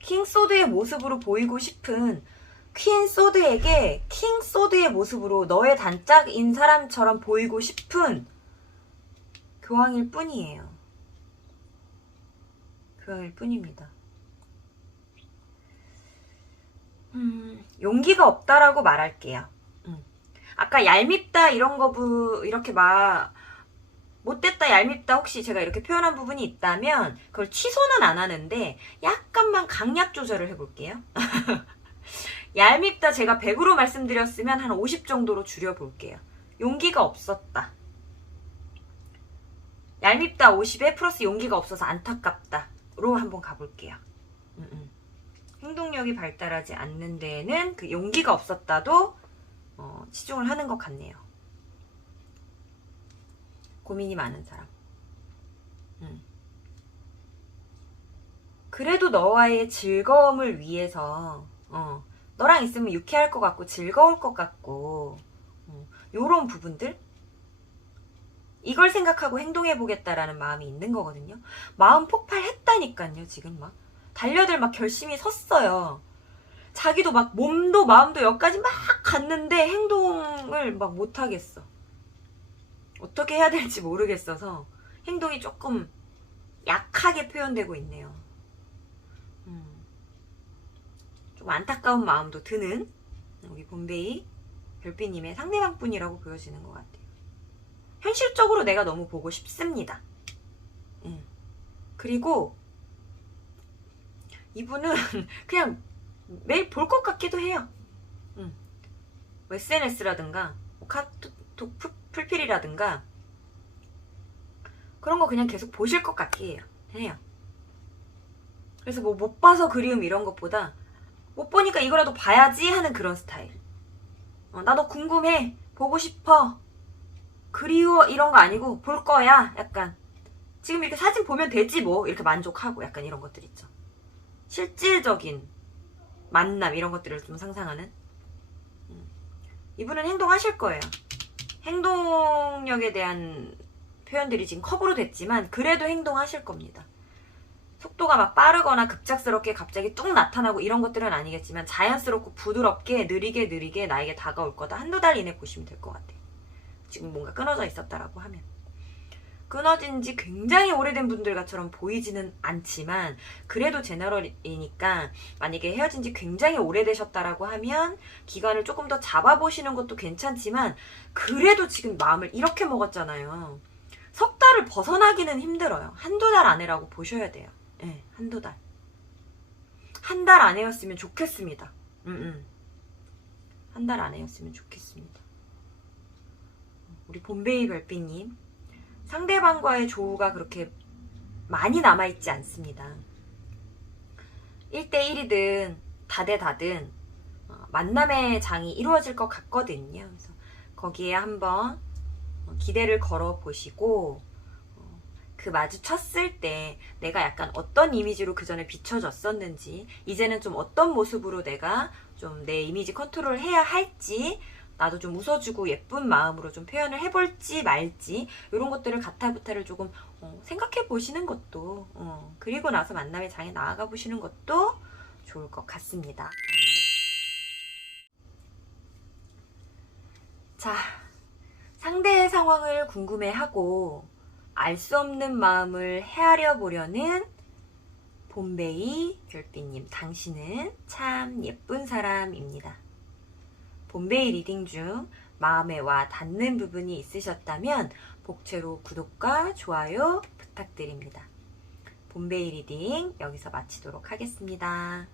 킹소드의 모습으로 보이고 싶은 퀸소드에게 킹소드의 모습으로 너의 단짝인 사람처럼 보이고 싶은 교황일 뿐이에요. 교황일 뿐입니다. 용기가 없다라고 말할게요. 아까 얄밉다 이런 거 이렇게 막 못됐다, 얄밉다 혹시 제가 이렇게 표현한 부분이 있다면 그걸 취소는 안 하는데 약간만 강약 조절을 해볼게요. 얄밉다 제가 100으로 말씀드렸으면 한 50 정도로 줄여볼게요. 용기가 없었다. 얄밉다 50에 플러스 용기가 없어서 안타깝다로 한번 가볼게요. 행동력이 발달하지 않는 데에는 그 용기가 없었다도 치중을 하는 것 같네요. 고민이 많은 사람. 그래도 너와의 즐거움을 위해서 너랑 있으면 유쾌할 것 같고 즐거울 것 같고 요런 부분들, 이걸 생각하고 행동해보겠다라는 마음이 있는 거거든요. 마음 폭발했다니까요. 지금 막 달려들 막 결심이 섰어요. 자기도 막 몸도 마음도 여기까지 막 갔는데 행동을 막 못하겠어. 어떻게 해야 될지 모르겠어서 행동이 조금 약하게 표현되고 있네요. 좀 안타까운 마음도 드는 우리 본베이 별빛님의 상대방 분이라고 보여지는 것 같아요. 현실적으로 내가 너무 보고 싶습니다. 그리고 이분은 그냥 매일 볼 것 같기도 해요. SNS라든가 카톡 풀필이라든가 그런 거 그냥 계속 보실 것 같긴 해요. 그래서 뭐 못 봐서 그리움 이런 것보다 못 보니까 이거라도 봐야지 하는 그런 스타일. 나도 궁금해, 보고 싶어, 그리워 이런 거 아니고 볼 거야. 약간 지금 이렇게 사진 보면 되지 뭐 이렇게 만족하고 약간 이런 것들 있죠. 실질적인 만남 이런 것들을 좀 상상하는. 이분은 행동하실 거예요. 행동력에 대한 표현들이 지금 컵으로 됐지만 그래도 행동하실 겁니다. 속도가 막 빠르거나 급작스럽게 갑자기 뚝 나타나고 이런 것들은 아니겠지만 자연스럽고 부드럽게 느리게 나에게 다가올 거다. 한두 달 이내 보시면 될 것 같아요. 지금 뭔가 끊어져 있었다라고 하면. 끊어진 지 굉장히 오래된 분들과처럼 보이지는 않지만 그래도 제너럴이니까 만약에 헤어진 지 굉장히 오래되셨다라고 하면 기간을 조금 더 잡아보시는 것도 괜찮지만 그래도 지금 마음을 이렇게 먹었잖아요. 석 달을 벗어나기는 힘들어요. 한두 달 안에라고 보셔야 돼요. 네, 한두 달. 한 달 안에였으면 좋겠습니다. 한 달 안에였으면 좋겠습니다. 우리 봄베이 별빛님, 상대방과의 조우가 그렇게 많이 남아있지 않습니다. 1대1이든 다대다든 만남의 장이 이루어질 것 같거든요. 그래서 거기에 한번 기대를 걸어 보시고 그 마주쳤을 때 내가 약간 어떤 이미지로 그 전에 비춰졌었는지 이제는 좀 어떤 모습으로 내가 좀 내 이미지 컨트롤을 해야 할지 나도 좀 웃어주고 예쁜 마음으로 좀 표현을 해볼지 말지 이런 것들을 가타부타를 조금 생각해 보시는 것도 그리고 나서 만남의 장에 나아가 보시는 것도 좋을 것 같습니다. 자, 상대의 상황을 궁금해하고 알 수 없는 마음을 헤아려 보려는 봄베이 별빛님, 당신은 참 예쁜 사람입니다. 봄베이 리딩 중 마음에 와 닿는 부분이 있으셨다면 복채로 구독과 좋아요 부탁드립니다. 봄베이 리딩 여기서 마치도록 하겠습니다.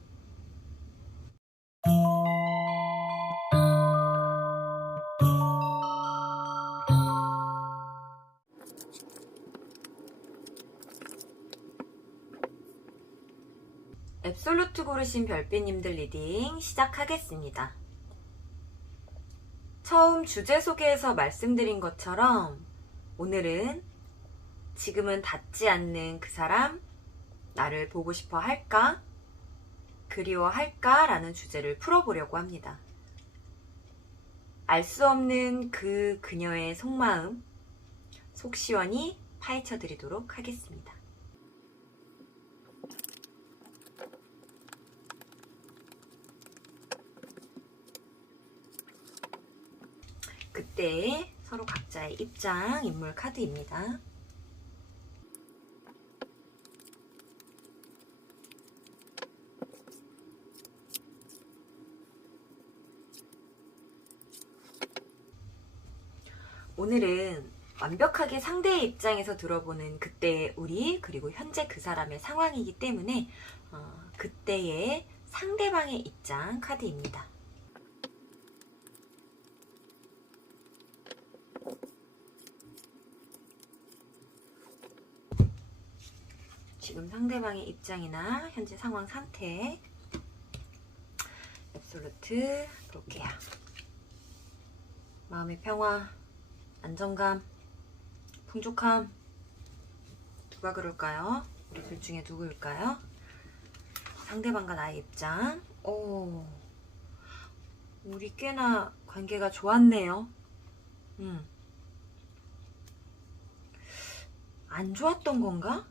앱솔루트 고르신 별빛님들 리딩 시작하겠습니다. 처음 주제 소개에서 말씀드린 것처럼 오늘은 지금은 닿지 않는 그 사람 나를 보고 싶어 할까? 그리워할까? 라는 주제를 풀어보려고 합니다. 알 수 없는 그 그녀의 속마음 속 시원히 파헤쳐 드리도록 하겠습니다. 그때의 서로 각자의 입장, 인물 카드입니다. 오늘은 완벽하게 상대의 입장에서 들어보는 그때의 우리 그리고 현재 그 사람의 상황이기 때문에 그때의 상대방의 입장 카드입니다. 지금 상대방의 입장이나 현재 상황 상태 앱솔루트 볼게요. 마음의 평화, 안정감, 풍족함 누가 그럴까요? 우리 둘 중에 누구일까요? 상대방과 나의 입장. 오, 우리 꽤나 관계가 좋았네요. 안 좋았던 건가?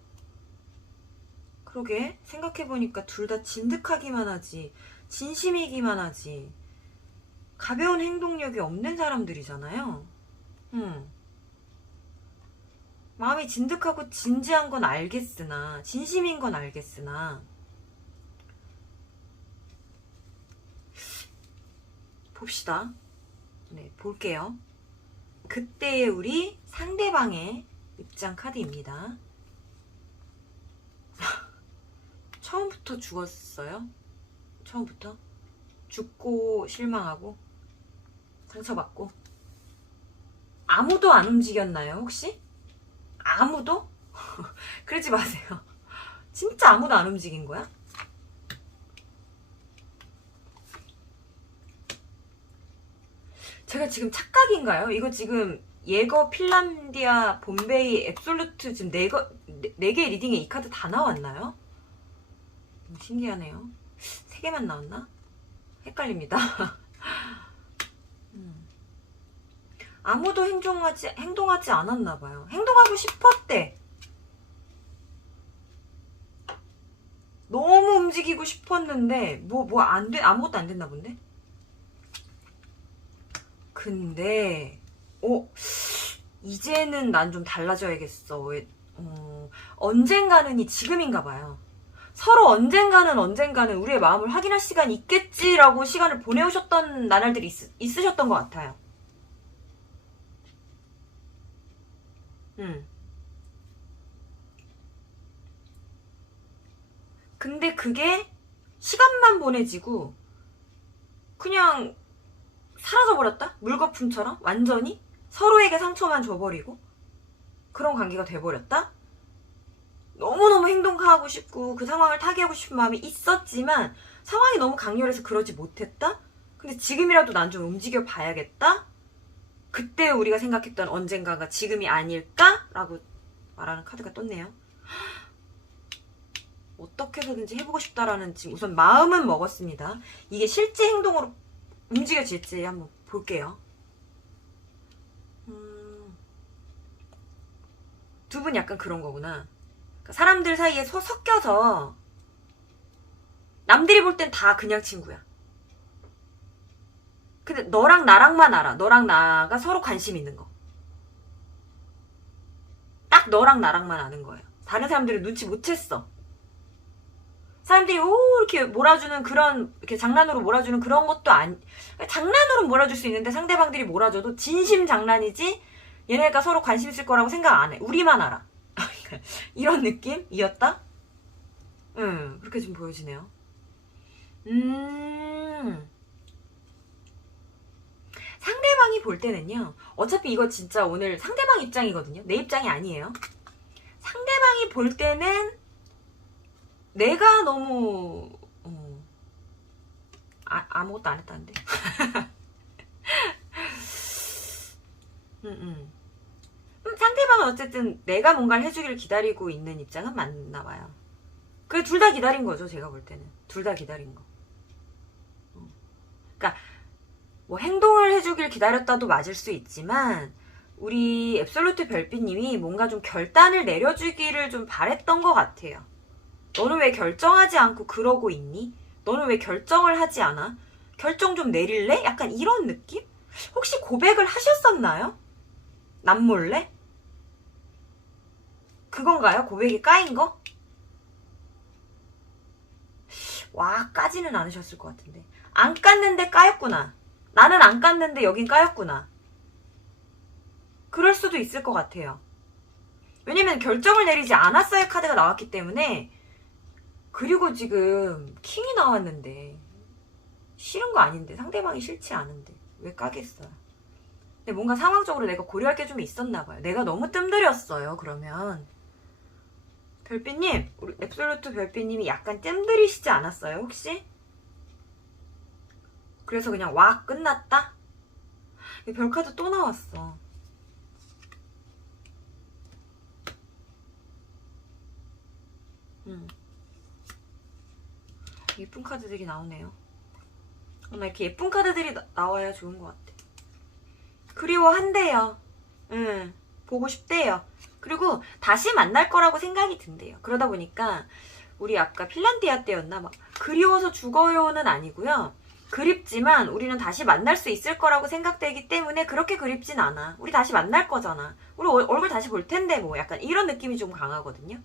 그러게 생각해보니까 둘 다 진득하기만 하지 진심이기만 하지 가벼운 행동력이 없는 사람들이잖아요. 마음이 진득하고 진지한 건 알겠으나 진심인 건 알겠으나 봅시다. 네, 볼게요. 그때의 우리 상대방의 입장 카드입니다. 처음부터 죽었어요? 처음부터? 죽고 실망하고 상처받고 아무도 안 움직였나요 혹시? 아무도? 그러지 마세요. 진짜 아무도 안 움직인 거야? 제가 지금 착각인가요? 이거 지금 예거, 핀란디아, 봄베이, 앱솔루트 지금 네 개의 리딩에 이 카드 다 나왔나요? 신기하네요. 3개만 나왔나? 헷갈립니다. 아무도 행동하지 않았나봐요. 행동하고 싶었대. 너무 움직이고 싶었는데, 아무것도 안 됐나 본데? 근데, 이제는 난 좀 달라져야겠어. 언젠가는이 지금인가 봐요. 서로 언젠가는 우리의 마음을 확인할 시간이 있겠지라고 시간을 보내오셨던 나날들이 있으셨던 것 같아요. 근데 그게 시간만 보내지고 그냥 사라져버렸다? 물거품처럼? 완전히? 서로에게 상처만 줘버리고 그런 관계가 돼버렸다? 너무너무 행동하고 싶고 그 상황을 타개하고 싶은 마음이 있었지만 상황이 너무 강렬해서 그러지 못했다? 근데 지금이라도 난 좀 움직여 봐야겠다? 그때 우리가 생각했던 언젠가가 지금이 아닐까? 라고 말하는 카드가 떴네요. 어떻게 해서든지 해보고 싶다라는 지금 우선 마음은 먹었습니다. 이게 실제 행동으로 움직여질지 한번 볼게요. 두 분 약간 그런 거구나. 그러니까 사람들 사이에 섞여서 남들이 볼 땐 다 그냥 친구야. 근데 너랑 나랑만 알아. 너랑 나가 서로 관심 있는 거. 딱 너랑 나랑만 아는 거예요. 다른 사람들은 눈치 못 챘어. 사람들이 이렇게 몰아주는 그런, 이렇게 장난으로 몰아주는 그런 것도 장난으로 몰아줄 수 있는데 상대방들이 몰아줘도 진심 장난이지 얘네가 서로 관심 있을 거라고 생각 안 해. 우리만 알아. 이런 느낌이었다? 그렇게 좀 보여지네요. 상대방이 볼 때는요, 어차피 이거 진짜 오늘 상대방 입장이거든요. 내 입장이 아니에요. 상대방이 볼 때는 내가 너무 아무것도 안 했다는데. 상대방은 어쨌든 내가 뭔가를 해주기를 기다리고 있는 입장은 맞나 봐요. 그래, 둘 다 기다린 거죠. 제가 볼 때는 둘 다 기다린 거. 그러니까 뭐 행동을 해주길 기다렸다도 맞을 수 있지만 우리 앱솔루트 별빛님이 뭔가 좀 결단을 내려주기를 좀 바랬던 것 같아요. 너는 왜 결정하지 않고 그러고 있니? 너는 왜 결정을 하지 않아? 결정 좀 내릴래? 약간 이런 느낌? 혹시 고백을 하셨었나요? 남몰래? 그건가요? 고백이 까인 거? 와, 까지는 않으셨을 것 같은데. 안 깠는데 까였구나. 나는 안 깠는데 여긴 까였구나. 그럴 수도 있을 것 같아요. 왜냐면 결정을 내리지 않았어야 카드가 나왔기 때문에. 그리고 지금 킹이 나왔는데 싫은 거 아닌데, 상대방이 싫지 않은데 왜 까겠어요? 근데 뭔가 상황적으로 내가 고려할 게 좀 있었나 봐요. 내가 너무 뜸들였어요. 그러면 별빛님, 우리 앱솔루트 별빛님이 약간 뜸들이시지 않았어요 혹시? 그래서 그냥 와 끝났다? 별카드 또 나왔어. 예쁜 카드들이 나오네요. 나 이렇게 예쁜 카드들이 나와야 좋은 것 같아. 그리워한대요. 보고 싶대요. 그리고 다시 만날 거라고 생각이 든대요. 그러다 보니까 우리 아까 핀란디아 때였나? 막 그리워서 죽어요는 아니고요. 그립지만 우리는 다시 만날 수 있을 거라고 생각되기 때문에 그렇게 그립진 않아. 우리 다시 만날 거잖아. 우리 얼굴 다시 볼 텐데 뭐 약간 이런 느낌이 좀 강하거든요.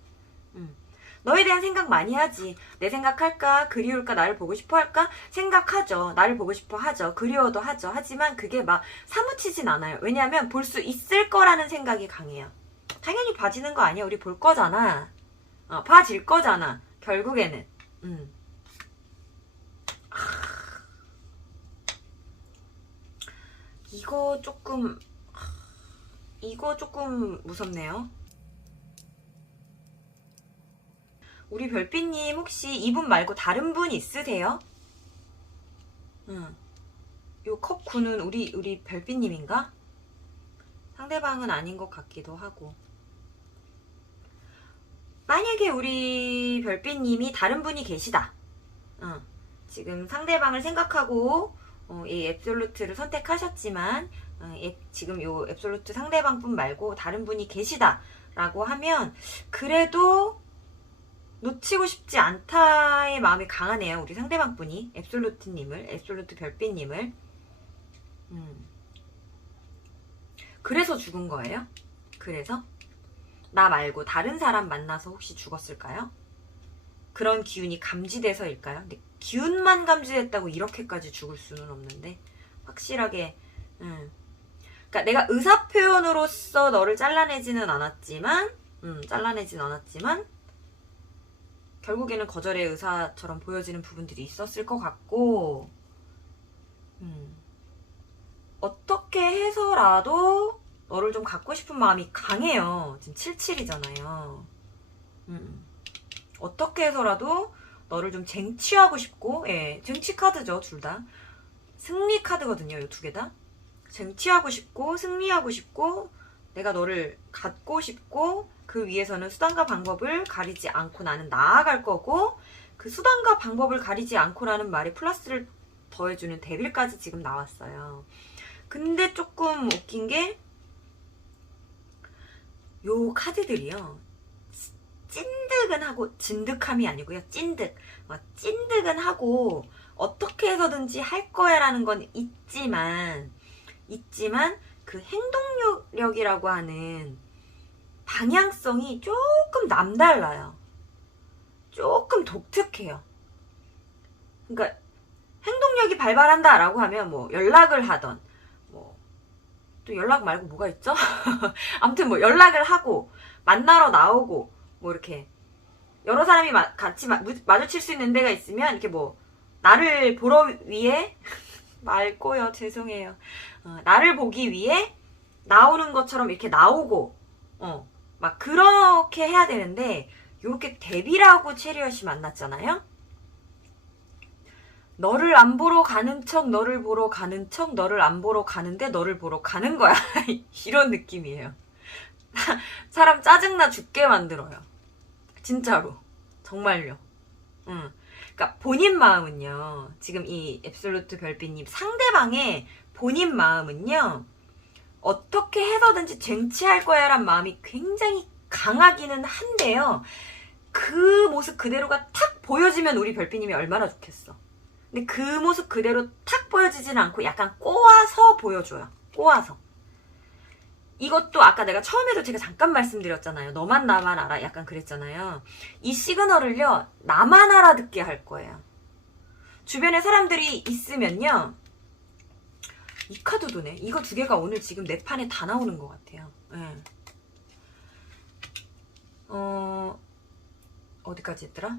너에 대한 생각 많이 하지. 내 생각할까? 그리울까? 나를 보고 싶어 할까? 생각하죠. 나를 보고 싶어 하죠. 그리워도 하죠. 하지만 그게 막 사무치진 않아요. 왜냐하면 볼 수 있을 거라는 생각이 강해요. 당연히 봐지는 거 아니야. 우리 볼 거잖아. 봐질 거잖아. 결국에는. 이거 조금 무섭네요. 우리 별빛님 혹시 이분 말고 다른 분 있으세요? 요 컵 9는 우리 별빛님인가? 상대방은 아닌 것 같기도 하고. 만약에 우리 별빛님이 다른 분이 계시다. 지금 상대방을 생각하고 이 앱솔루트를 선택하셨지만 지금 요 앱솔루트 상대방 분 말고 다른 분이 계시다 라고 하면 그래도 놓치고 싶지 않다의 마음이 강하네요. 우리 상대방 분이 앱솔루트 별빛님을. 그래서 죽은 거예요? 그래서? 나 말고 다른 사람 만나서 혹시 죽었을까요? 그런 기운이 감지돼서일까요? 근데 기운만 감지됐다고 이렇게까지 죽을 수는 없는데 확실하게 그러니까 내가 의사표현으로서 너를 잘라내지는 않았지만 결국에는 거절의 의사처럼 보여지는 부분들이 있었을 것 같고 어떻게 해서라도 너를 좀 갖고 싶은 마음이 강해요. 지금 77이잖아요. 어떻게 해서라도 너를 좀 쟁취하고 싶고, 예, 쟁취 카드죠, 둘 다. 승리 카드거든요, 이 두 개 다. 쟁취하고 싶고, 승리하고 싶고, 내가 너를 갖고 싶고, 그 위해서는 수단과 방법을 가리지 않고 나는 나아갈 거고, 그 수단과 방법을 가리지 않고라는 말이 플러스를 더해주는 데빌까지 지금 나왔어요. 근데 조금 웃긴 게, 요 카드들이요. 찐득은 하고, 진득함이 아니고요. 찐득. 찐득은 하고, 어떻게 해서든지 할 거야 라는 건 있지만, 그 행동력이라고 하는 방향성이 조금 남달라요. 조금 독특해요. 그러니까, 행동력이 발발한다 라고 하면 뭐, 연락을 하던, 또 연락 말고 뭐가 있죠? 아무튼 뭐 연락을 하고 만나러 나오고 뭐 이렇게 여러 사람이 같이 마주칠 수 있는 데가 있으면 이렇게 뭐 나를 보러 위해 말고요 죄송해요 나를 보기 위해 나오는 것처럼 이렇게 나오고 막 그렇게 해야 되는데 요렇게 데뷔라고 체리엇이 만났잖아요. 너를 안 보러 가는 척, 너를 보러 가는 척, 너를 안 보러 가는데 너를 보러 가는 거야. 이런 느낌이에요. 사람 짜증나 죽게 만들어요. 진짜로. 정말요. 그러니까 본인 마음은요. 지금 이 앱솔루트 별빛님 상대방의 본인 마음은요. 어떻게 해서든지 쟁취할 거야 란 마음이 굉장히 강하기는 한데요. 그 모습 그대로가 탁 보여지면 우리 별빛님이 얼마나 좋겠어. 근데 그 모습 그대로 탁 보여지지는 않고 약간 꼬아서 보여줘요. 꼬아서. 이것도 아까 내가 처음에도 제가 잠깐 말씀드렸잖아요. 너만 나만 알아. 약간 그랬잖아요. 이 시그널을요. 나만 알아듣게 할 거예요. 주변에 사람들이 있으면요. 이 카드도네. 이거 두 개가 오늘 지금 내 판에 다 나오는 것 같아요. 네. 어디까지 했더라?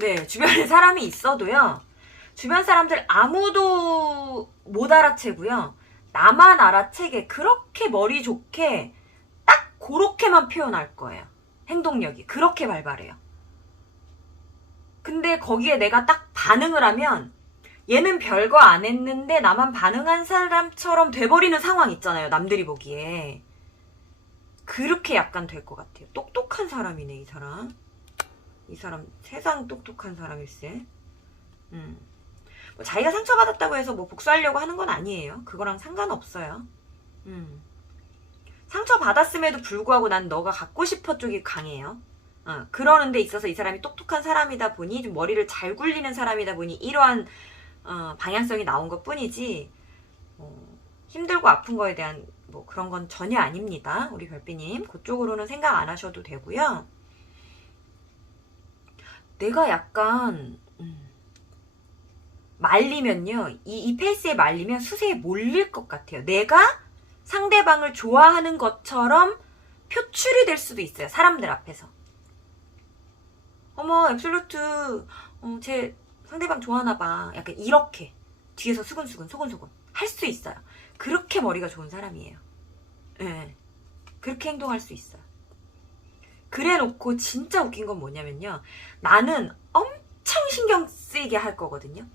네. 주변에 사람이 있어도요. 주변 사람들 아무도 못 알아채고요. 나만 알아채게 그렇게 머리 좋게 딱 그렇게만 표현할 거예요. 행동력이 그렇게 발발해요. 근데 거기에 내가 딱 반응을 하면 얘는 별거 안 했는데 나만 반응한 사람처럼 돼버리는 상황 있잖아요. 남들이 보기에. 그렇게 약간 될 것 같아요. 똑똑한 사람이네 이 사람. 이 사람 세상 똑똑한 사람일세. 뭐 자기가 상처받았다고 해서 뭐 복수하려고 하는 건 아니에요. 그거랑 상관없어요. 상처받았음에도 불구하고 난 너가 갖고 싶어 쪽이 강해요. 그러는 데 있어서 이 사람이 똑똑한 사람이다 보니 좀 머리를 잘 굴리는 사람이다 보니 이러한 방향성이 나온 것 뿐이지 힘들고 아픈 거에 대한 뭐 그런 건 전혀 아닙니다. 우리 별빛님 그쪽으로는 생각 안 하셔도 되고요. 내가 약간 말리면요. 이 페이스에 말리면 수세에 몰릴 것 같아요. 내가 상대방을 좋아하는 것처럼 표출이 될 수도 있어요. 사람들 앞에서. 어머 앱솔루트 제 상대방 좋아하나 봐. 약간 이렇게 뒤에서 수근수근 소곤소곤 할 수 있어요. 그렇게 머리가 좋은 사람이에요. 네. 그렇게 행동할 수 있어요. 그래 놓고 진짜 웃긴 건 뭐냐면요. 나는 엄청 신경 쓰이게 할 거거든요.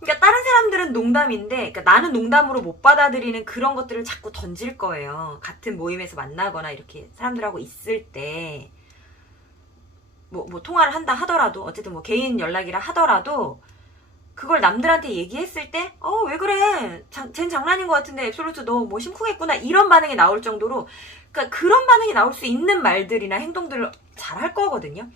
그러니까 다른 사람들은 농담인데 그러니까 나는 농담으로 못 받아들이는 그런 것들을 자꾸 던질 거예요. 같은 모임에서 만나거나 이렇게 사람들하고 있을 때 뭐 통화를 한다 하더라도 어쨌든 뭐 개인 연락이라 하더라도 그걸 남들한테 얘기했을 때 왜 그래 쟨 장난인 것 같은데 앱솔루트 너 뭐 심쿵했구나 이런 반응이 나올 정도로 그러니까 그런 반응이 나올 수 있는 말들이나 행동들을 잘 할 거거든요.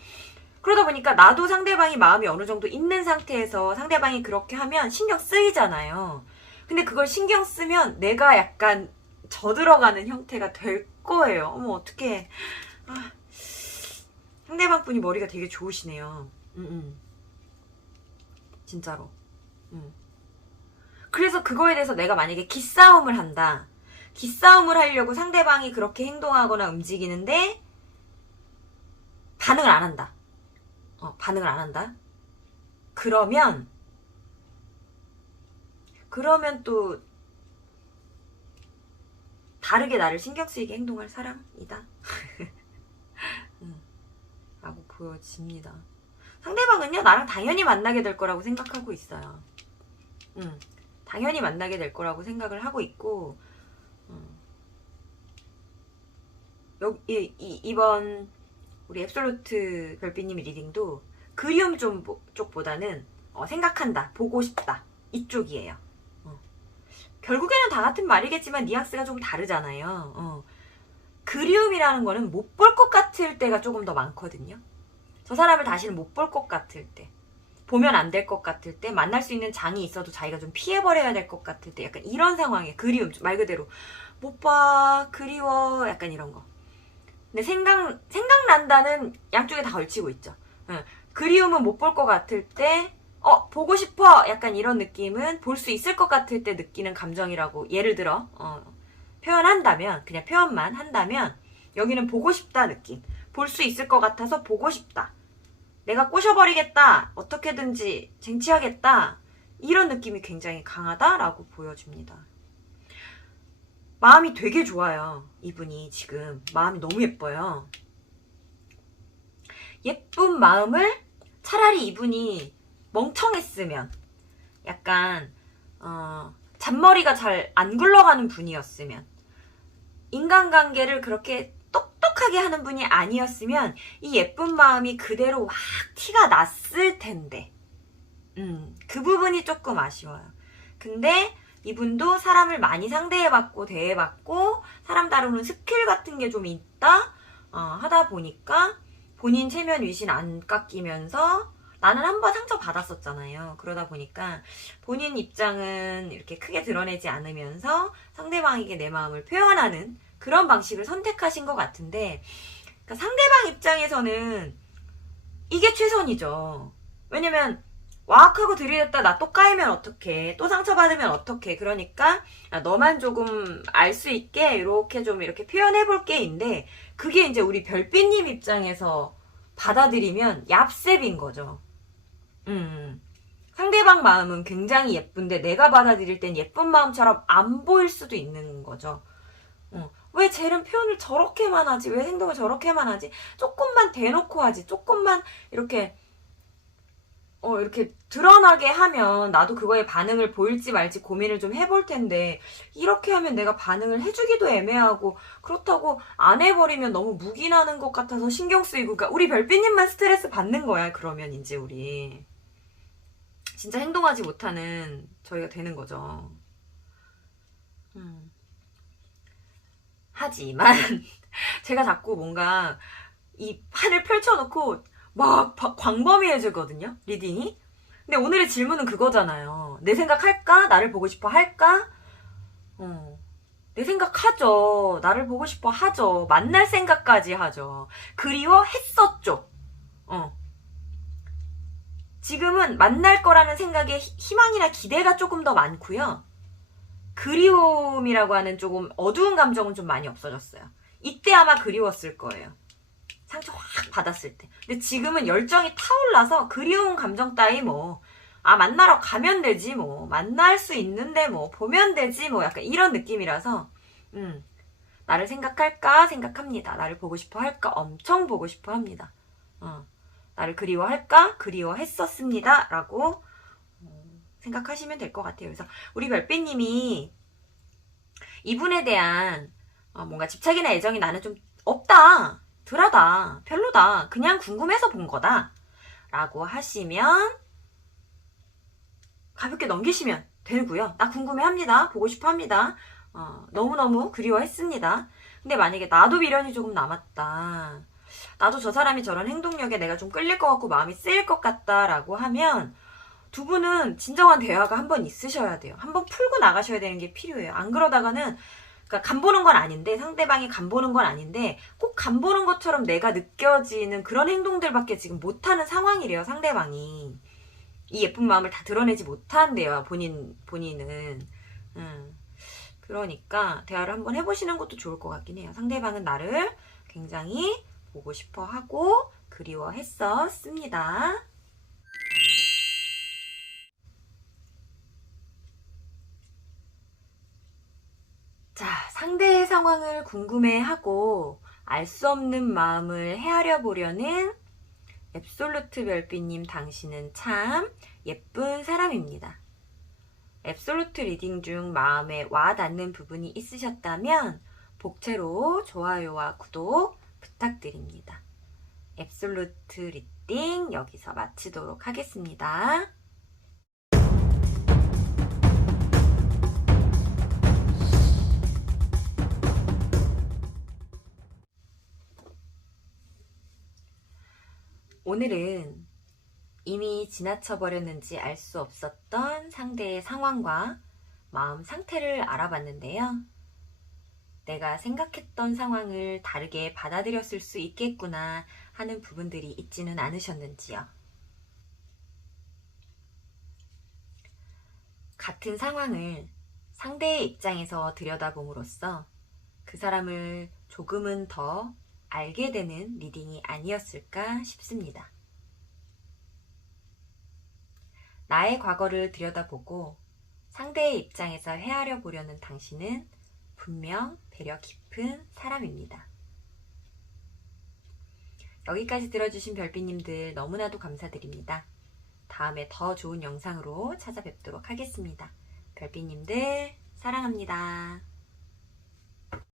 그러다 보니까 나도 상대방이 마음이 어느 정도 있는 상태에서 상대방이 그렇게 하면 신경 쓰이잖아요. 근데 그걸 신경 쓰면 내가 약간 져들어가는 형태가 될 거예요. 어머, 어떡해. 아, 상대방 분이 머리가 되게 좋으시네요. 진짜로. 그래서 그거에 대해서 내가 만약에 기싸움을 한다. 기싸움을 하려고 상대방이 그렇게 행동하거나 움직이는데 반응을 안 한다. 반응을 안 한다. 그러면 또 다르게 나를 신경 쓰이게 행동할 사람이다. 라고 보여집니다. 상대방은요, 나랑 당연히 만나게 될 거라고 생각하고 있어요. 당연히 만나게 될 거라고 생각을 하고 있고, 이번 우리 앱솔루트 별빛님 리딩도 그리움 쪽보다는 생각한다, 보고 싶다 이쪽이에요. 결국에는 다 같은 말이겠지만 뉘앙스가 조금 다르잖아요. 그리움이라는 거는 못 볼 것 같을 때가 조금 더 많거든요. 저 사람을 다시는 못 볼 것 같을 때, 보면 안 될 것 같을 때, 만날 수 있는 장이 있어도 자기가 좀 피해버려야 될 것 같을 때, 약간 이런 상황에 그리움, 말 그대로 못 봐, 그리워, 약간 이런 거. 근데 생각난다는 양쪽에 다 걸치고 있죠. 그리움은 못 볼 것 같을 때, 보고 싶어, 약간 이런 느낌은 볼 수 있을 것 같을 때 느끼는 감정이라고 예를 들어 표현한다면, 그냥 표현만 한다면, 여기는 보고 싶다 느낌, 볼 수 있을 것 같아서 보고 싶다, 내가 꼬셔버리겠다, 어떻게든지 쟁취하겠다, 이런 느낌이 굉장히 강하다라고 보여줍니다. 마음이 되게 좋아요. 이분이 지금 마음이 너무 예뻐요. 예쁜 마음을 차라리 이분이 멍청했으면, 약간 잔머리가 잘 안 굴러가는 분이었으면, 인간관계를 그렇게 똑똑하게 하는 분이 아니었으면 이 예쁜 마음이 그대로 확 티가 났을 텐데, 그 부분이 조금 아쉬워요. 근데 이분도 사람을 많이 상대해봤고 대해봤고 사람 다루는 스킬 같은 게 좀 있다 하다 보니까 본인 체면 위신 안 깎이면서, 나는 한번 상처 받았었잖아요. 그러다 보니까 본인 입장은 이렇게 크게 드러내지 않으면서 상대방에게 내 마음을 표현하는 그런 방식을 선택하신 것 같은데, 그러니까 상대방 입장에서는 이게 최선이죠. 왜냐면 와악하고 들이댔다 나 또 까이면 어떡해, 또 상처받으면 어떡해, 그러니까 너만 조금 알 수 있게 이렇게 좀 이렇게 표현해볼게인데, 그게 이제 우리 별빛님 입장에서 받아들이면 얍셉인 거죠. 상대방 마음은 굉장히 예쁜데 내가 받아들일 땐 예쁜 마음처럼 안 보일 수도 있는 거죠. 왜 쟤는 표현을 저렇게만 하지, 왜 행동을 저렇게만 하지, 조금만 대놓고 하지, 조금만 이렇게 이렇게 드러나게 하면 나도 그거에 반응을 보일지 말지 고민을 좀 해볼 텐데, 이렇게 하면 내가 반응을 해주기도 애매하고, 그렇다고 안 해버리면 너무 묵인하는 것 같아서 신경 쓰이고, 그러니까 우리 별빛님만 스트레스 받는 거야. 그러면 이제 우리 진짜 행동하지 못하는 저희가 되는 거죠. 하지만 제가 자꾸 뭔가 이 판을 펼쳐놓고 막 광범위해지거든요, 리딩이. 근데 오늘의 질문은 그거잖아요. 내 생각 할까? 나를 보고 싶어 할까? 내 생각 하죠. 나를 보고 싶어 하죠. 만날 생각까지 하죠. 그리워했었죠. 지금은 만날 거라는 생각에 희망이나 기대가 조금 더 많고요. 그리움이라고 하는 조금 어두운 감정은 좀 많이 없어졌어요. 이때 아마 그리웠을 거예요. 상처 확 받았을 때. 근데 지금은 열정이 타올라서 그리운 감정 따위 만나러 가면 되지 만날 수 있는데 보면 되지 약간 이런 느낌이라서 나를 생각할까? 생각합니다. 나를 보고 싶어 할까? 엄청 보고 싶어 합니다. 나를 그리워할까? 그리워했었습니다. 라고 생각하시면 될 것 같아요. 그래서 우리 별빛님이 이분에 대한 뭔가 집착이나 애정이 나는 좀 없다, 덜하다, 별로다, 그냥 궁금해서 본 거다 라고 하시면 가볍게 넘기시면 되고요. 나 궁금해합니다. 보고 싶어합니다. 너무너무 그리워했습니다. 근데 만약에 나도 미련이 조금 남았다, 나도 저 사람이 저런 행동력에 내가 좀 끌릴 것 같고 마음이 쓰일 것 같다라고 하면 두 분은 진정한 대화가 한번 있으셔야 돼요. 한번 풀고 나가셔야 되는 게 필요해요. 안 그러다가는 그러니까 간 보는 건 아닌데, 상대방이 간 보는 건 아닌데 꼭 간 보는 것처럼 내가 느껴지는 그런 행동들밖에 지금 못하는 상황이래요, 상대방이. 이 예쁜 마음을 다 드러내지 못한대요, 본인은. 그러니까 대화를 한번 해보시는 것도 좋을 것 같긴 해요. 상대방은 나를 굉장히 보고 싶어 하고 그리워했었습니다. 자, 상대의 상황을 궁금해하고 알 수 없는 마음을 헤아려 보려는 앱솔루트 별빛님, 당신은 참 예쁜 사람입니다. 앱솔루트 리딩 중 마음에 와 닿는 부분이 있으셨다면 복채로 좋아요와 구독 부탁드립니다. 앱솔루트 리딩 여기서 마치도록 하겠습니다. 오늘은 이미 지나쳐 버렸는지 알 수 없었던 상대의 상황과 마음 상태를 알아봤는데요. 내가 생각했던 상황을 다르게 받아들였을 수 있겠구나 하는 부분들이 있지는 않으셨는지요. 같은 상황을 상대의 입장에서 들여다봄으로써 그 사람을 조금은 더 알게 되는 리딩이 아니었을까 싶습니다. 나의 과거를 들여다보고 상대의 입장에서 헤아려 보려는 당신은 분명 배려 깊은 사람입니다. 여기까지 들어주신 별빛님들 너무나도 감사드립니다. 다음에 더 좋은 영상으로 찾아뵙도록 하겠습니다. 별빛님들 사랑합니다.